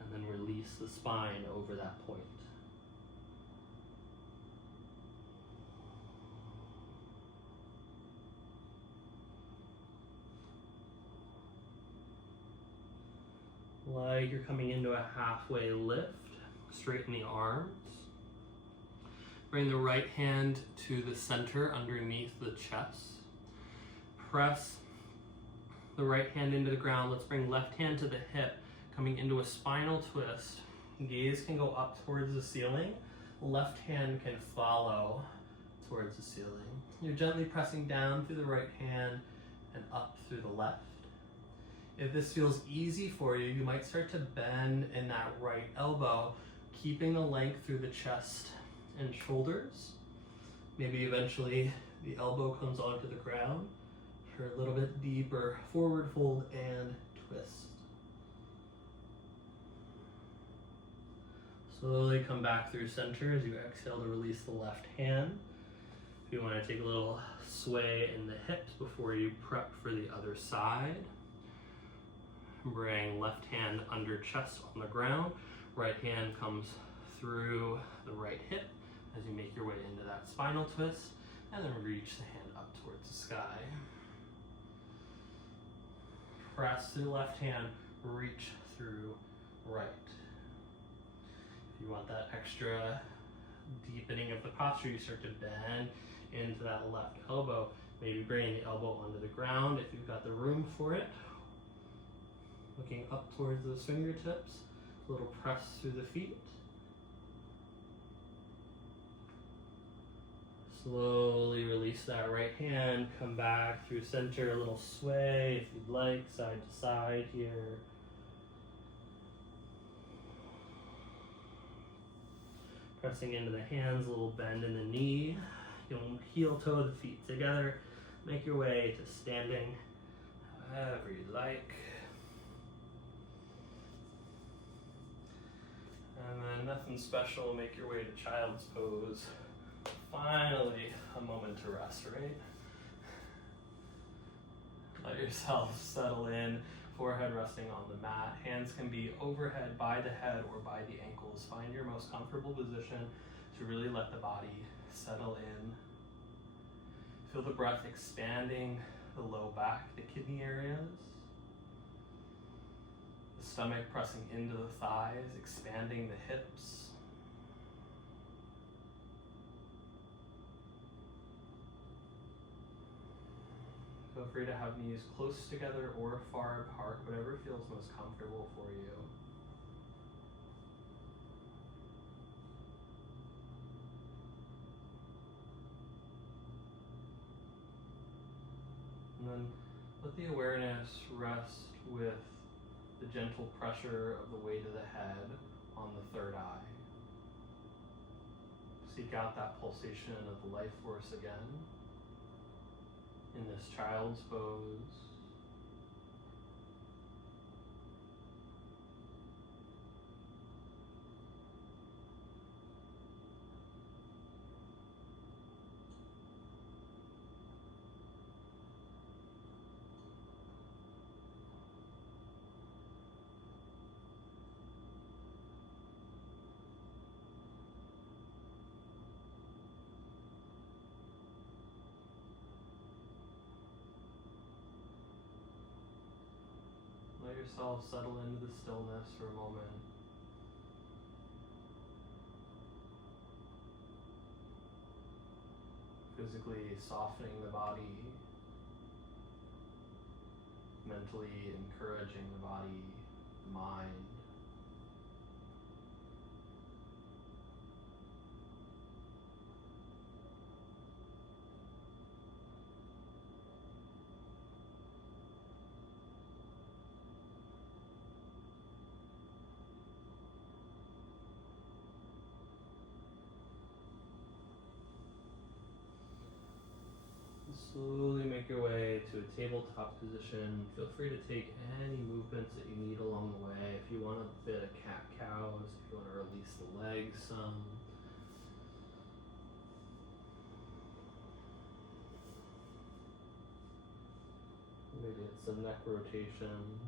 and then release the spine over that point. Like you're coming into a halfway lift, straighten the arms. Bring the right hand to the center underneath the chest. Press the right hand into the ground. Let's bring left hand to the hip, coming into a spinal twist. Gaze can go up towards the ceiling. Left hand can follow towards the ceiling. You're gently pressing down through the right hand and up through the left. If this feels easy for you, you might start to bend in that right elbow, keeping the length through the chest and shoulders. Maybe eventually the elbow comes onto the ground. or a little bit deeper. Forward fold and twist. Slowly come back through center as you exhale to release the left hand. If you want to take a little sway in the hips before you prep for the other side. Bring left hand under chest on the ground. Right hand comes through the right hip as you make your way into that spinal twist, and then reach the hand up towards the sky. Press through left hand, reach through right. If you want that extra deepening of the posture, you start to bend into that left elbow. Maybe bringing the elbow onto the ground if you've got the room for it. Looking up towards those fingertips, a little press through the feet. Slowly release that right hand, come back through center, a little sway if you'd like, side to side here. Pressing into the hands, a little bend in the knee. You'll heel toe the feet together. Make your way to standing, however you'd like. And then nothing special, make your way to child's pose. Finally, a moment to rest, right? Let yourself settle in, forehead resting on the mat. Hands can be overhead by the head or by the ankles. Find your most comfortable position to really let the body settle in. Feel the breath expanding the low back, the kidney areas. The stomach pressing into the thighs, expanding the hips. Feel free to have knees close together or far apart, whatever feels most comfortable for you. And then let the awareness rest with the gentle pressure of the weight of the head on the third eye. Seek out that pulsation of the life force again in this child's pose. Let yourself settle into the stillness for a moment. Physically softening the body, mentally encouraging the body, the mind. Slowly make your way to a tabletop position. Feel free to take any movements that you need along the way. If you want a bit of cat-cows, if you want to release the legs some. Maybe it's some neck rotations.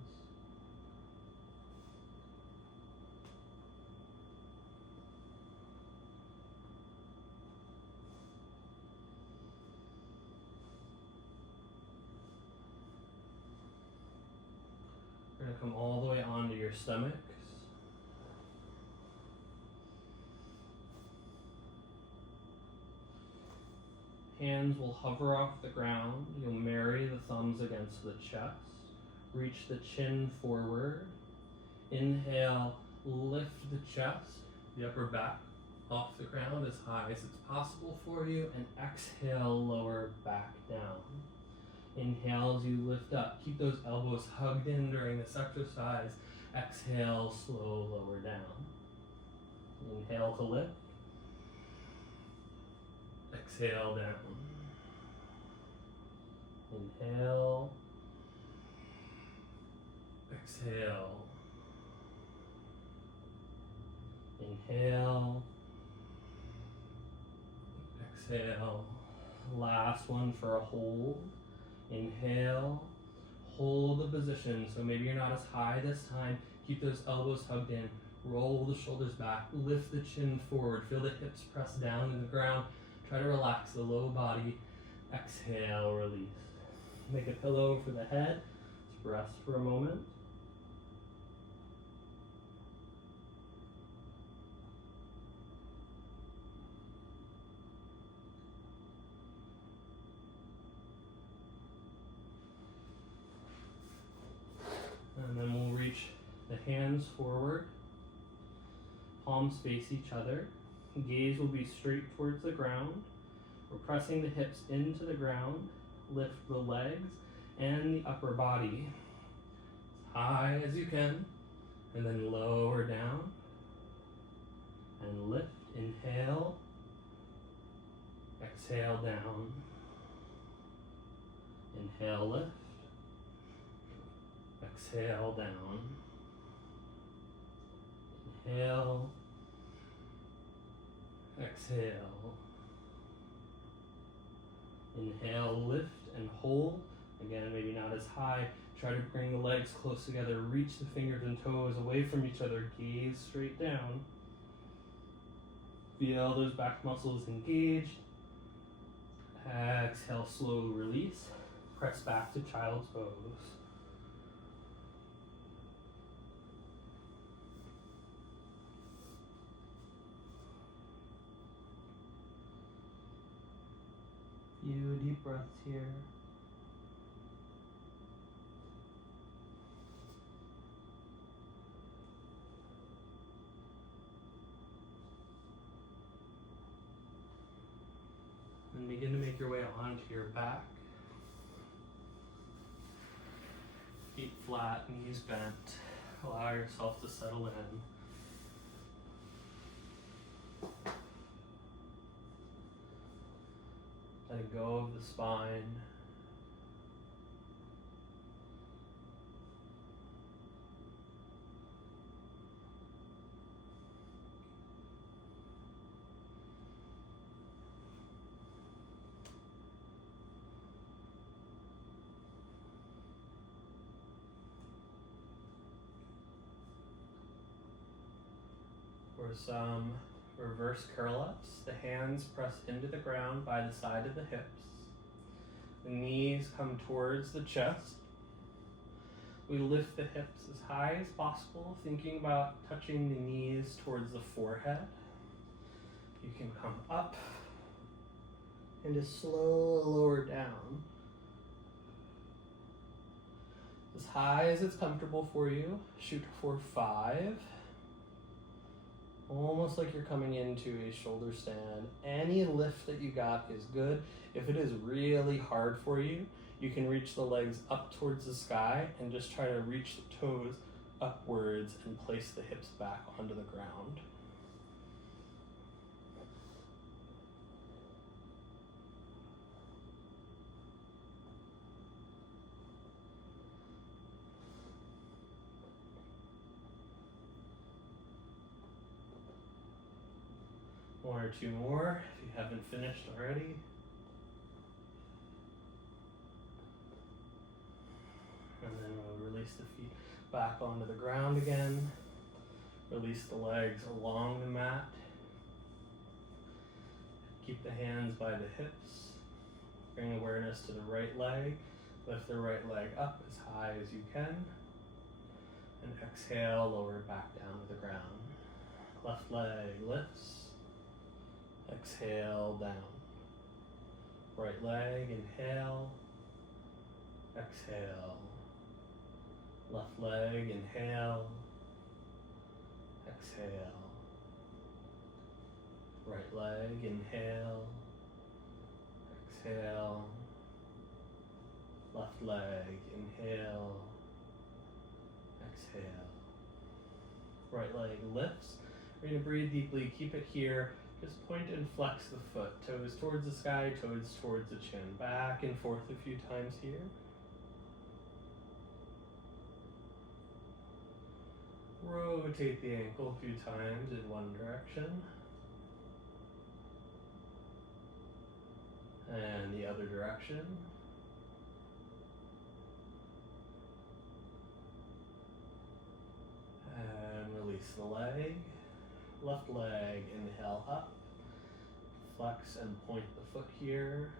You're going to come all the way onto your stomachs. Hands will hover off the ground. You'll marry the thumbs against the chest. Reach the chin forward. Inhale, lift the chest, the upper back off the ground as high as it's possible for you, and exhale, lower back down. Inhale as you lift up. Keep those elbows hugged in during this exercise. Exhale, slow, lower down. Inhale to lift. Exhale down. Inhale. Exhale. Inhale. Exhale. Last one for a hold. Inhale. Hold the position. So maybe you're not as high this time. Keep those elbows hugged in. Roll the shoulders back. Lift the chin forward. Feel the hips press down to the ground. Try to relax the low body. Exhale, release. Make a pillow for the head. Let's rest for a moment. And then we'll reach the hands forward. Palms face each other. Gaze will be straight towards the ground. We're pressing the hips into the ground. Lift the legs and the upper body as high as you can. And then lower down. And lift. Inhale. Exhale down. Inhale, lift. Exhale down. Inhale. Exhale. Inhale, lift and hold. Again, maybe not as high. Try to bring the legs close together. Reach the fingers and toes away from each other. Gaze straight down. Feel those back muscles engaged. Exhale, slow release. Press back to child's pose. Few deep breaths here. And begin to make your way onto your back. Feet flat, knees bent. Allow yourself to settle in. Let go of the spine. For some reverse curl-ups, the hands press into the ground by the side of the hips. The knees come towards the chest. We lift the hips as high as possible, thinking about touching the knees towards the forehead. You can come up and just slow lower down. As high as it's comfortable for you, shoot for 5. Almost like you're coming into a shoulder stand. Any lift that you got is good. If it is really hard for you, you can reach the legs up towards the sky and just try to reach the toes upwards and place the hips back onto the ground. One or two more if you haven't finished already. And then we'll release the feet back onto the ground again. Release the legs along the mat. Keep the hands by the hips. Bring awareness to the right leg. Lift the right leg up as high as you can. And exhale, lower back down to the ground. Left leg lifts. Exhale, down. Right leg, inhale. Exhale. Left leg, inhale. Exhale. Right leg, inhale. Exhale. Left leg, inhale. Exhale. Right leg lifts. We're going to breathe deeply. Keep it here. Just point and flex the foot. Toes towards the sky, toes towards the chin. Back and forth a few times here. Rotate the ankle a few times in one direction. And the other direction. And release the leg. Left leg, inhale up. Flex and point the foot here.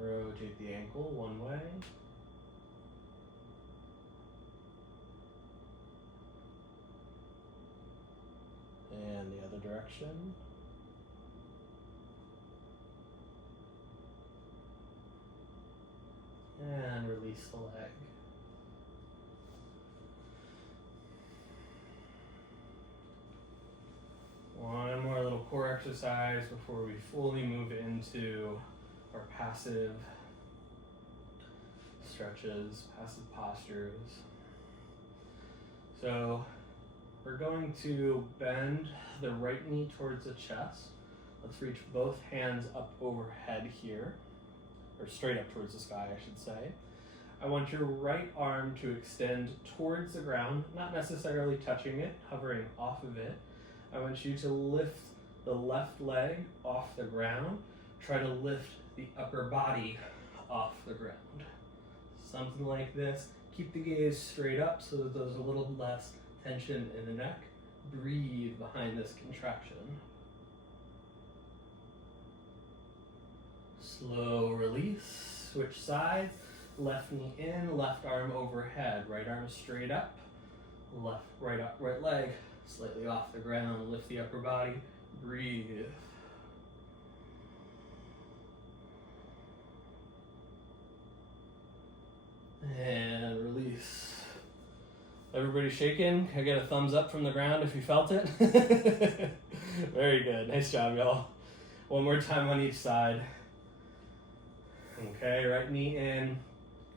Rotate the ankle one way. And the other direction. And release the leg. One more little core exercise before we fully move into our passive stretches, passive postures. So we're going to bend the right knee towards the chest. Let's reach both hands up overhead here, or straight up towards the sky, I should say. I want your right arm to extend towards the ground, not necessarily touching it, hovering off of it. I want you to lift the left leg off the ground. Try to lift the upper body off the ground. Something like this. Keep the gaze straight up so that there's a little less tension in the neck. Breathe behind this contraction. Slow release. Switch sides. Left knee in, left arm overhead. Right arm straight up. Left, right up, right leg slightly off the ground. Lift the upper body. Breathe. And release. Everybody shaking? Can I get a thumbs up from the ground if you felt it? Very good. Nice job, y'all. One more time on each side. Okay, right knee in,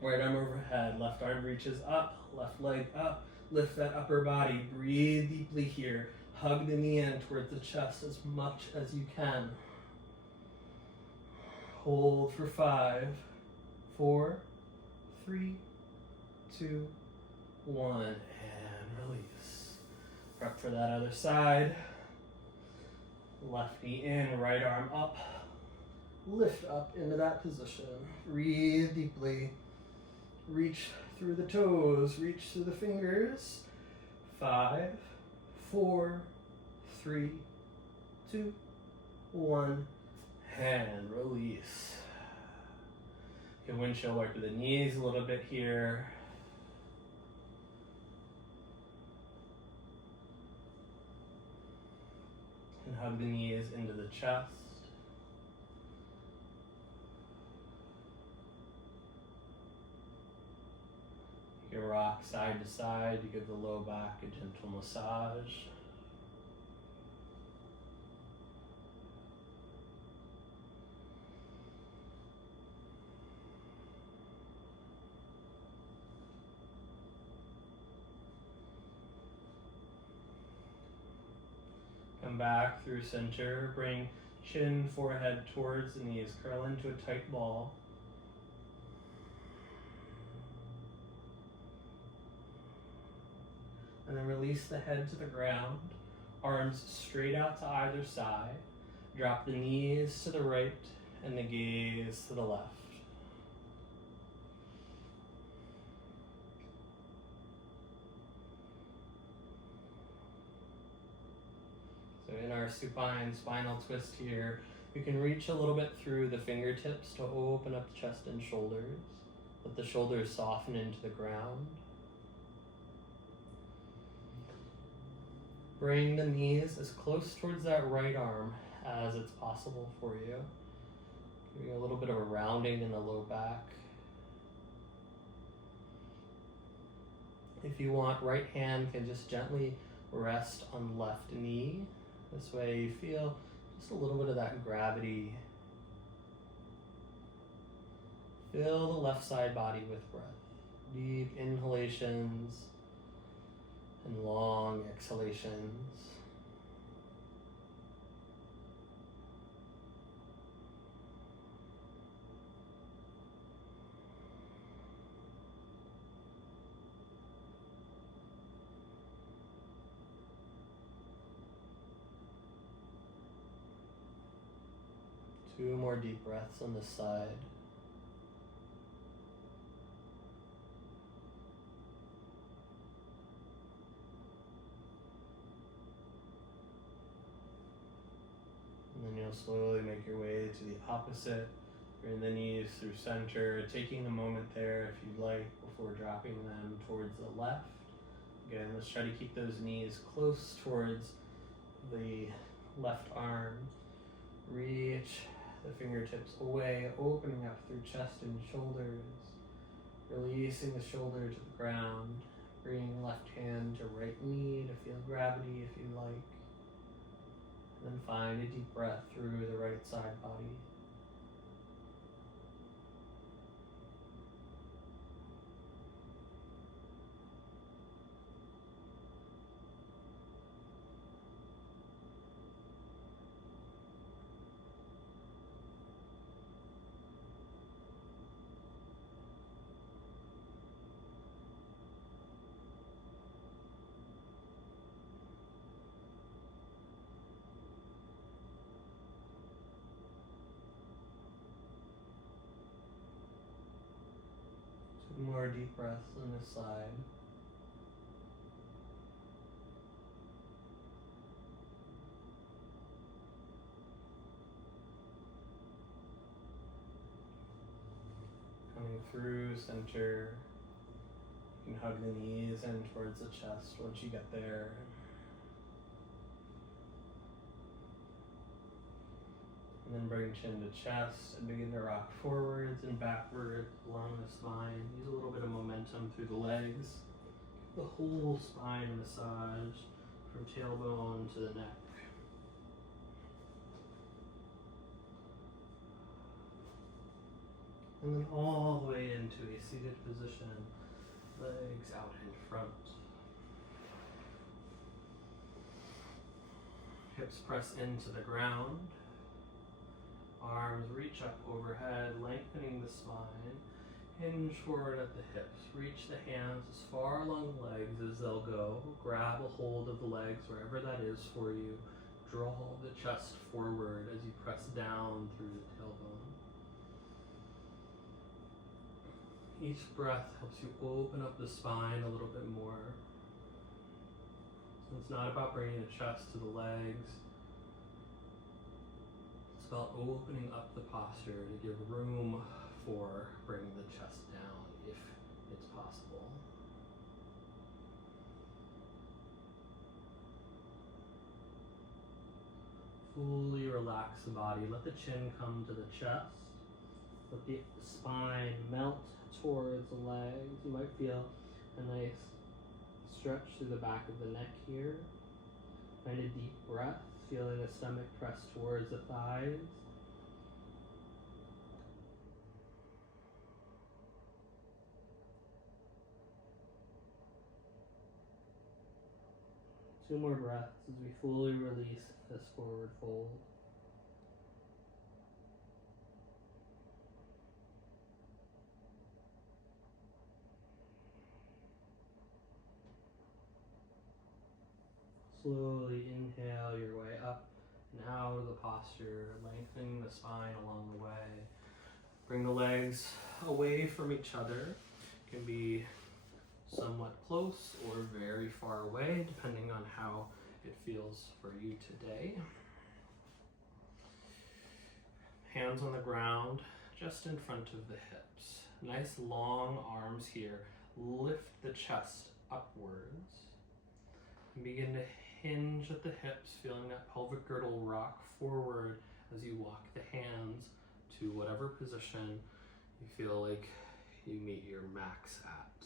right arm overhead, left arm reaches up, left leg up, lift that upper body, breathe deeply here, hug the knee in towards the chest as much as you can. Hold for 5, 4, 3, 2, 1, and release. Prep for that other side. Left knee in, right arm up. Lift up into that position. Breathe deeply. Reach through the toes. Reach through the fingers. 5, 4, 3, 2, 1. And release. You can windshield wiper the knees a little bit here. And hug the knees into the chest. You can rock side to side. You give the low back a gentle massage. Come back through center. Bring chin, forehead towards the knees. Curl into a tight ball. And then release the head to the ground. Arms straight out to either side. Drop the knees to the right and the gaze to the left. So in our supine spinal twist here, you can reach a little bit through the fingertips to open up the chest and shoulders. Let the shoulders soften into the ground. Bring the knees as close towards that right arm as it's possible for you. Giving a little bit of a rounding in the low back. If you want, right hand can just gently rest on left knee. This way you feel just a little bit of that gravity. Fill the left side body with breath. Deep inhalations and long exhalations. Two more deep breaths on this side. And then you'll slowly make your way to the opposite. Bring the knees through center, taking a moment there if you'd like before dropping them towards the left. Again, let's try to keep those knees close towards the left arm. Reach the fingertips away, opening up through chest and shoulders. Releasing the shoulder to the ground. Bringing left hand to right knee to feel gravity if you like. And then find a deep breath through the right side body. Two more deep breaths on this side. Coming through center. You can hug the knees in towards the chest once you get there. And then bring chin to chest and begin to rock forwards and backwards along the spine. Use a little bit of momentum through the legs. The whole spine massage from tailbone to the neck. And then all the way into a seated position, legs out in front. Hips press into the ground. Arms reach up overhead, lengthening the spine. Hinge forward at the hips. Reach the hands as far along the legs as they'll go. Grab a hold of the legs wherever that is for you. Draw the chest forward as you press down through the tailbone. Each breath helps you open up the spine a little bit more. So it's not about bringing the chest to the legs. It's about opening up the posture to give room for bringing the chest down if it's possible. Fully relax the body. Let the chin come to the chest. Let the spine melt towards the legs. You might feel a nice stretch through the back of the neck here. Find a deep breath, feeling the stomach press towards the thighs. Two more breaths as we fully release this forward fold. Slowly inhale your way up and out of the posture, lengthening the spine along the way. Bring the legs away from each other. It can be somewhat close or very far away, depending on how it feels for you today. Hands on the ground, just in front of the hips. Nice long arms here. Lift the chest upwards. And begin to hinge at the hips, feeling that pelvic girdle rock forward as you walk the hands to whatever position you feel like you meet your max at.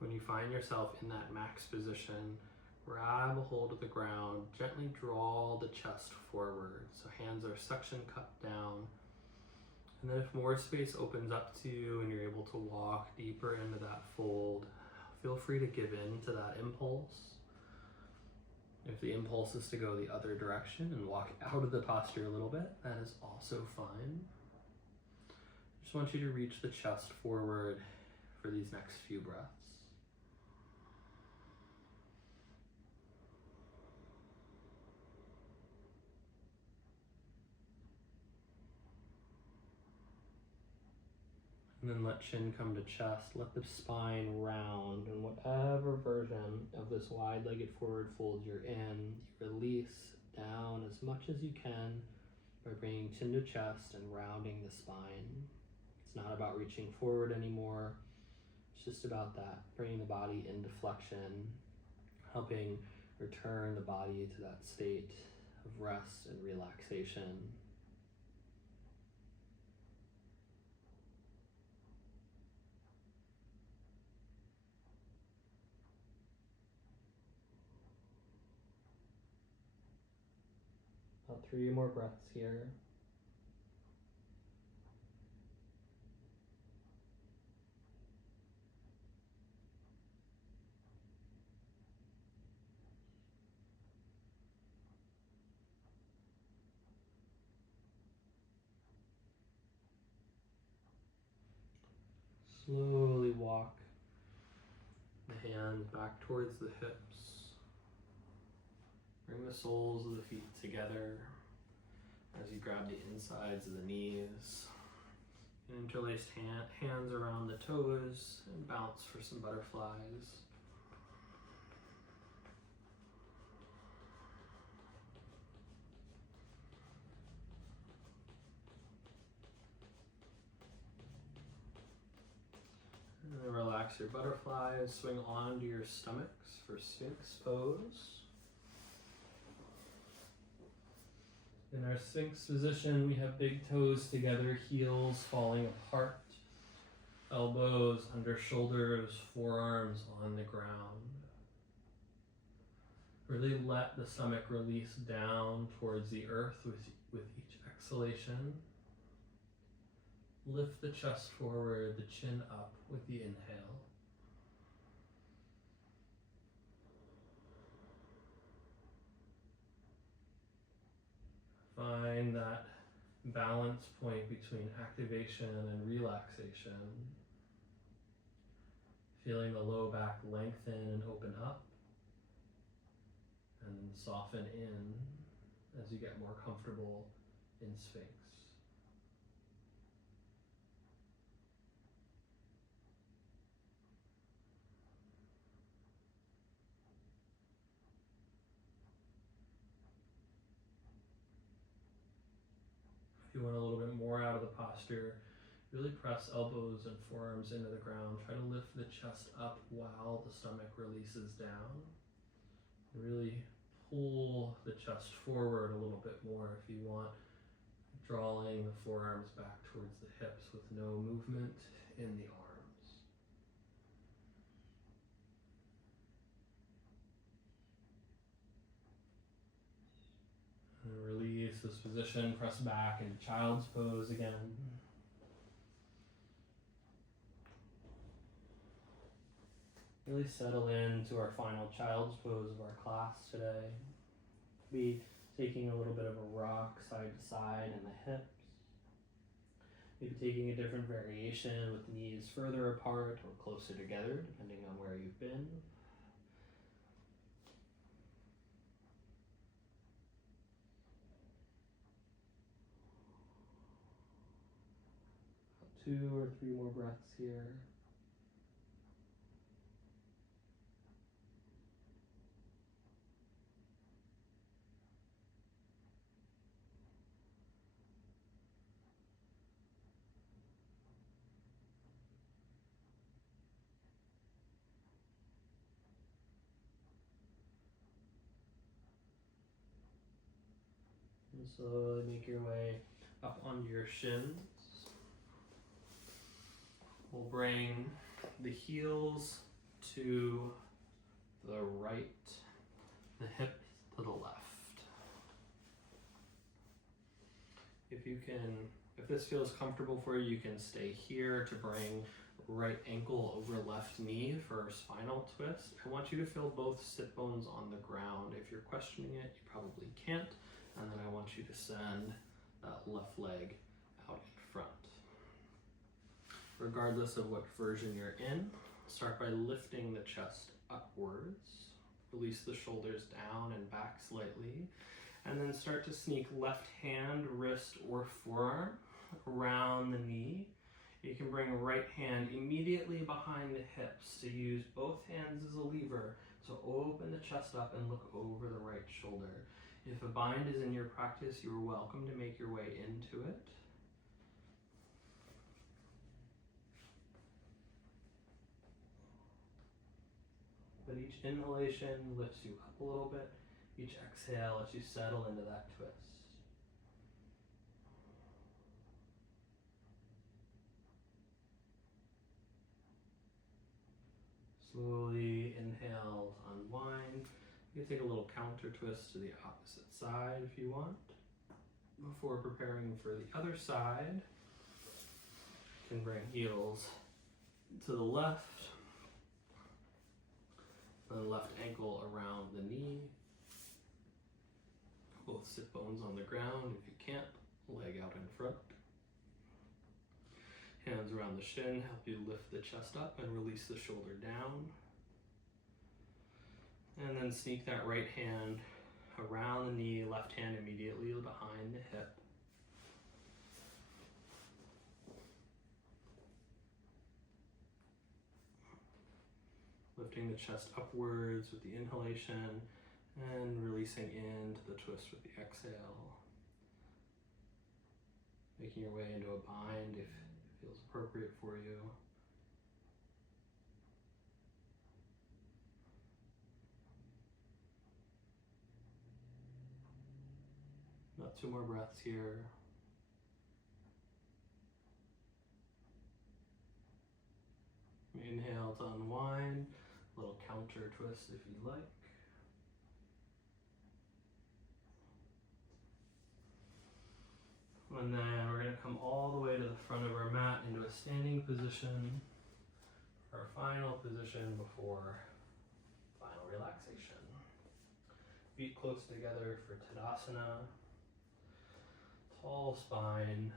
When you find yourself in that max position, grab a hold of the ground, gently draw the chest forward. So hands are suction cupped down, And then if more space opens up to you and you're able to walk deeper into that fold, feel free to give in to that impulse. If the impulse is to go the other direction and walk out of the posture a little bit, that is also fine. Just want you to reach the chest forward for these next few breaths. And then let chin come to chest, let the spine round, and whatever version of this wide-legged forward fold you're in, you release down as much as you can by bringing chin to chest and rounding the spine. It's not about reaching forward anymore, it's just about that, bringing the body into flexion, helping return the body to that state of rest and relaxation. About 3 more breaths here. Slowly walk the hands back towards the hips. Bring the soles of the feet together as you grab the insides of the knees. Interlaced hands around the toes and bounce for some butterflies. And then relax your butterflies, swing onto your stomachs for Sphinx pose. In our Sphinx position, we have big toes together, heels falling apart, elbows under shoulders, forearms on the ground. Really let the stomach release down towards the earth with each exhalation. Lift the chest forward, the chin up with the inhale. Find that balance point between activation and relaxation. Feeling the low back lengthen and open up, and soften in as you get more comfortable in Sphinx. If you want a little bit more out of the posture, really press elbows and forearms into the ground. Try to lift the chest up while the stomach releases down. Really pull the chest forward a little bit more if you want, drawing the forearms back towards the hips with no movement in the arms. And release this position, press back into child's pose again. Really settle into our final child's pose of our class today. Be taking a little bit of a rock side to side in the hips. Maybe taking a different variation with knees further apart or closer together, depending on where you've been. About 2 or 3 more breaths here. And slowly make your way up onto your shins. We'll bring the heels to the right, the hips to the left. If this feels comfortable for you, you can stay here to bring right ankle over left knee for a spinal twist. I want you to feel both sit bones on the ground. If you're questioning it, you probably can't. And then I want you to send that left leg out in front. Regardless of what version you're in, start by lifting the chest upwards. Release the shoulders down and back slightly. And then start to sneak left hand, wrist, or forearm around the knee. You can bring right hand immediately behind the hips to use both hands as a lever. So open the chest up and look over the right shoulder. If a bind is in your practice, you're welcome to make your way into it. But each inhalation lifts you up a little bit. Each exhale lets you settle into that twist. Slowly inhale to unwind. You can take a little counter twist to the opposite side if you want. Before preparing for the other side, you can bring heels to the left, and left ankle around the knee. Both sit bones on the ground. If you can't, leg out in front. Hands around the shin help you lift the chest up and release the shoulder down. And then sneak that right hand around the knee, left hand immediately behind the hip. Lifting the chest upwards with the inhalation and releasing into the twist with the exhale. Making your way into a bind if it feels appropriate for you. About 2 more breaths here. Inhale to unwind, a little counter twist if you'd like. And then we're going to come all the way to the front of our mat into a standing position, our final position before final relaxation. Feet close together for Tadasana. Tall spine,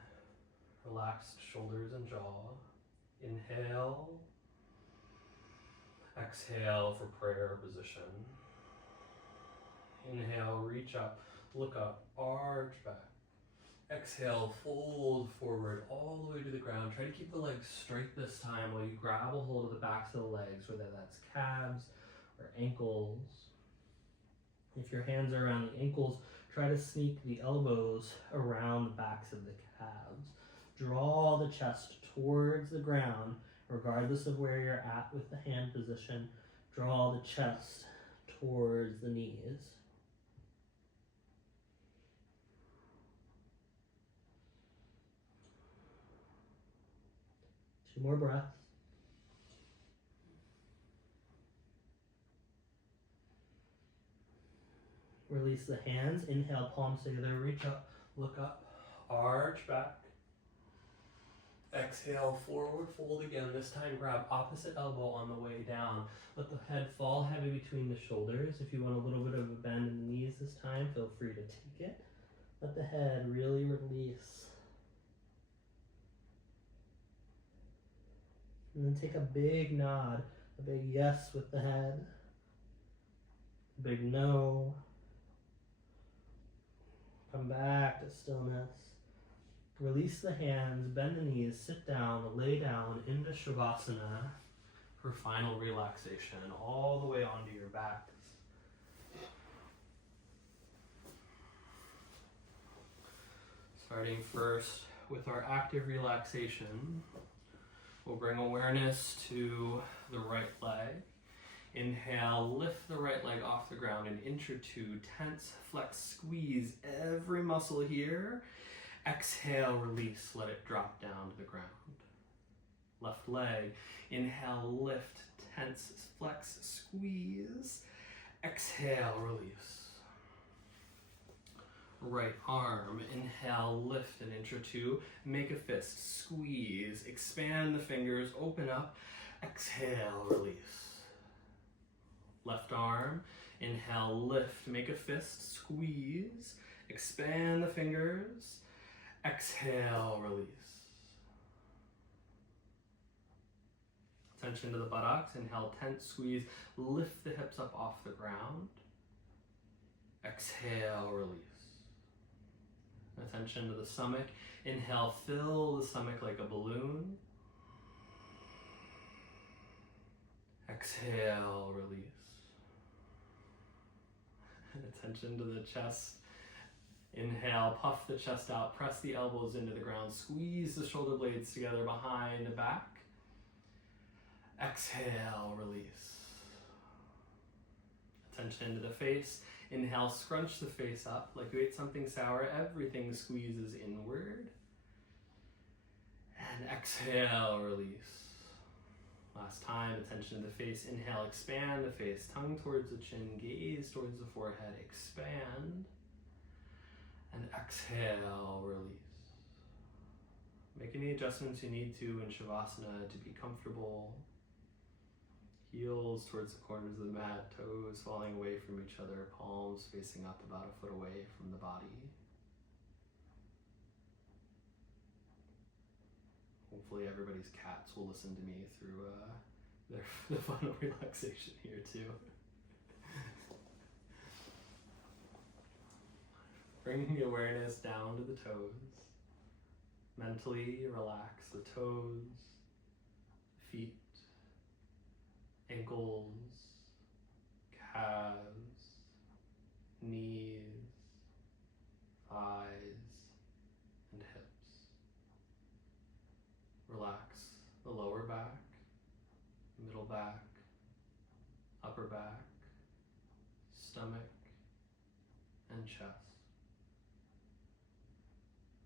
relaxed shoulders and jaw. Inhale. Exhale for prayer position. Inhale, reach up, look up, arch back. Exhale, fold forward all the way to the ground. Try to keep the legs straight this time while you grab a hold of the backs of the legs, whether that's calves or ankles. If your hands are around the ankles, try to sneak the elbows around the backs of the calves. Draw the chest towards the ground, regardless of where you're at with the hand position. Draw the chest towards the knees. Two more breaths. Release the hands. Inhale, palms together, reach up, look up, arch back. Exhale, forward fold again. This time grab opposite elbow on the way down. Let the head fall heavy between the shoulders. If you want a little bit of a bend in the knees this time, feel free to take it. Let the head really release. And then take a big nod, a big yes with the head, a big no. Come back to stillness. Release the hands, bend the knees, sit down, lay down into Shavasana for final relaxation, all the way onto your backs. Starting first with our active relaxation, we'll bring awareness to the right leg. Inhale, lift the right leg off the ground, an inch or two, tense, flex, squeeze every muscle here. Exhale, release, let it drop down to the ground. Left leg, inhale, lift, tense, flex, squeeze. Exhale, release. Right arm, inhale, lift an inch or two, make a fist, squeeze, expand the fingers, open up, exhale, release. Left arm, inhale, lift, make a fist, squeeze, expand the fingers, exhale, release. Attention to the buttocks, inhale, tense, squeeze, lift the hips up off the ground, exhale, release. Attention to the stomach, inhale, fill the stomach like a balloon, exhale, release. Attention to the chest. Inhale, puff the chest out, press the elbows into the ground, squeeze the shoulder blades together behind the back. Exhale, release. Attention to the face. Inhale, scrunch the face up like you ate something sour. Everything squeezes inward. And exhale, release. Last time, attention to the face. Inhale, expand the face, tongue towards the chin, gaze towards the forehead, expand. And exhale, release. Make any adjustments you need to in Shavasana to be comfortable. Heels towards the corners of the mat, toes falling away from each other, palms facing up about a foot away from the body. Hopefully everybody's cats will listen to me through the final relaxation here too. Bringing the awareness down to the toes. Mentally relax the toes, feet, ankles, calves, knees, thighs, and hips. Relax the lower back, middle back, upper back, stomach, and chest.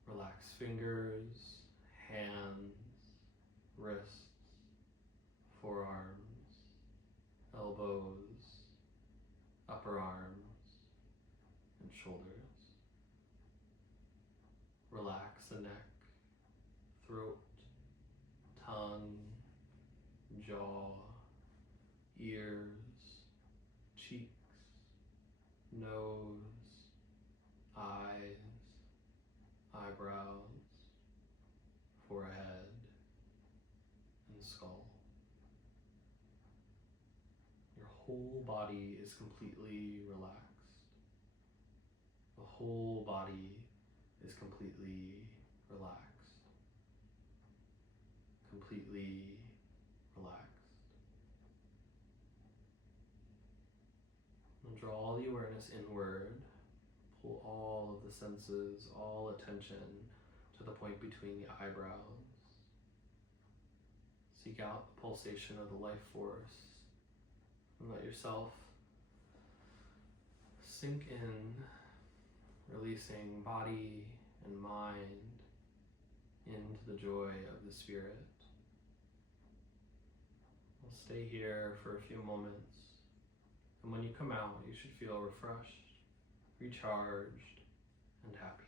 Relax fingers, hands, wrists, forearms, elbows, upper arms, and shoulders. Relax the neck, throat, tongue, jaw, ears, cheeks, nose, eyes, eyebrows, forehead, and skull. Your whole body is completely relaxed. The whole body is completely relaxed. Completely relaxed. And draw the awareness inward. Pull all of the senses, all attention to the point between the eyebrows. Seek out the pulsation of the life force and let yourself sink in, releasing body and mind into the joy of the spirit. We'll stay here for a few moments, and when you come out, you should feel refreshed, recharged, and happy.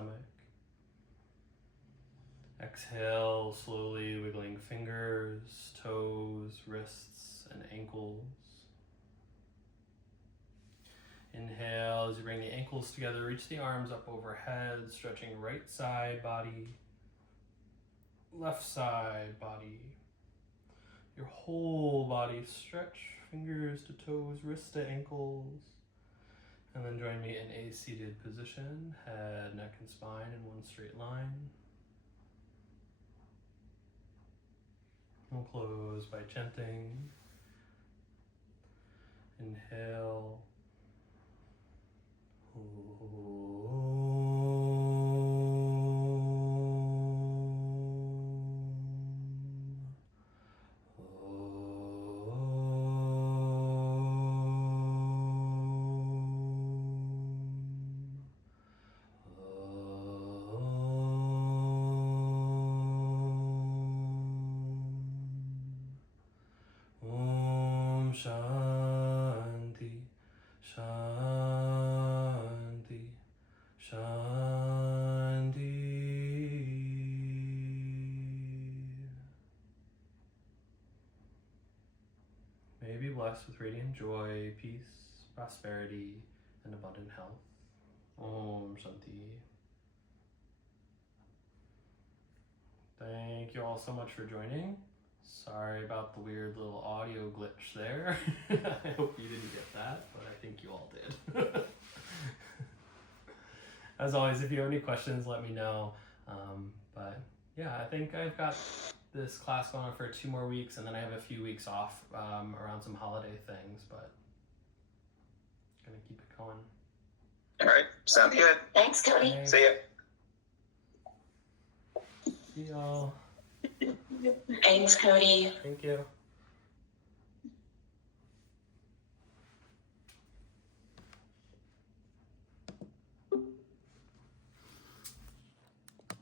stomach. Exhale, slowly wiggling fingers, toes, wrists, and ankles. Inhale as you bring the ankles together, reach the arms up overhead, stretching right side body, left side body. Your whole body stretch, fingers to toes, wrists to ankles. And then join me in a seated position, head, neck, and spine in one straight line. We'll close by chanting. Inhale. Shanti, Shanti, Shanti. May you be blessed with radiant joy, peace, prosperity, and abundant health. Om Shanti. Thank you all so much for joining. Sorry about the weird little audio glitch there. I hope you didn't get that, but I think you all did. As always, if you have any questions, let me know. But yeah, I think I've got this class going on for 2 more weeks, and then I have a few weeks off around some holiday things, but gonna keep it going. All right, sounds good. Thanks, Cody. Thanks. See ya. See y'all. Thanks, Cody. Thank you.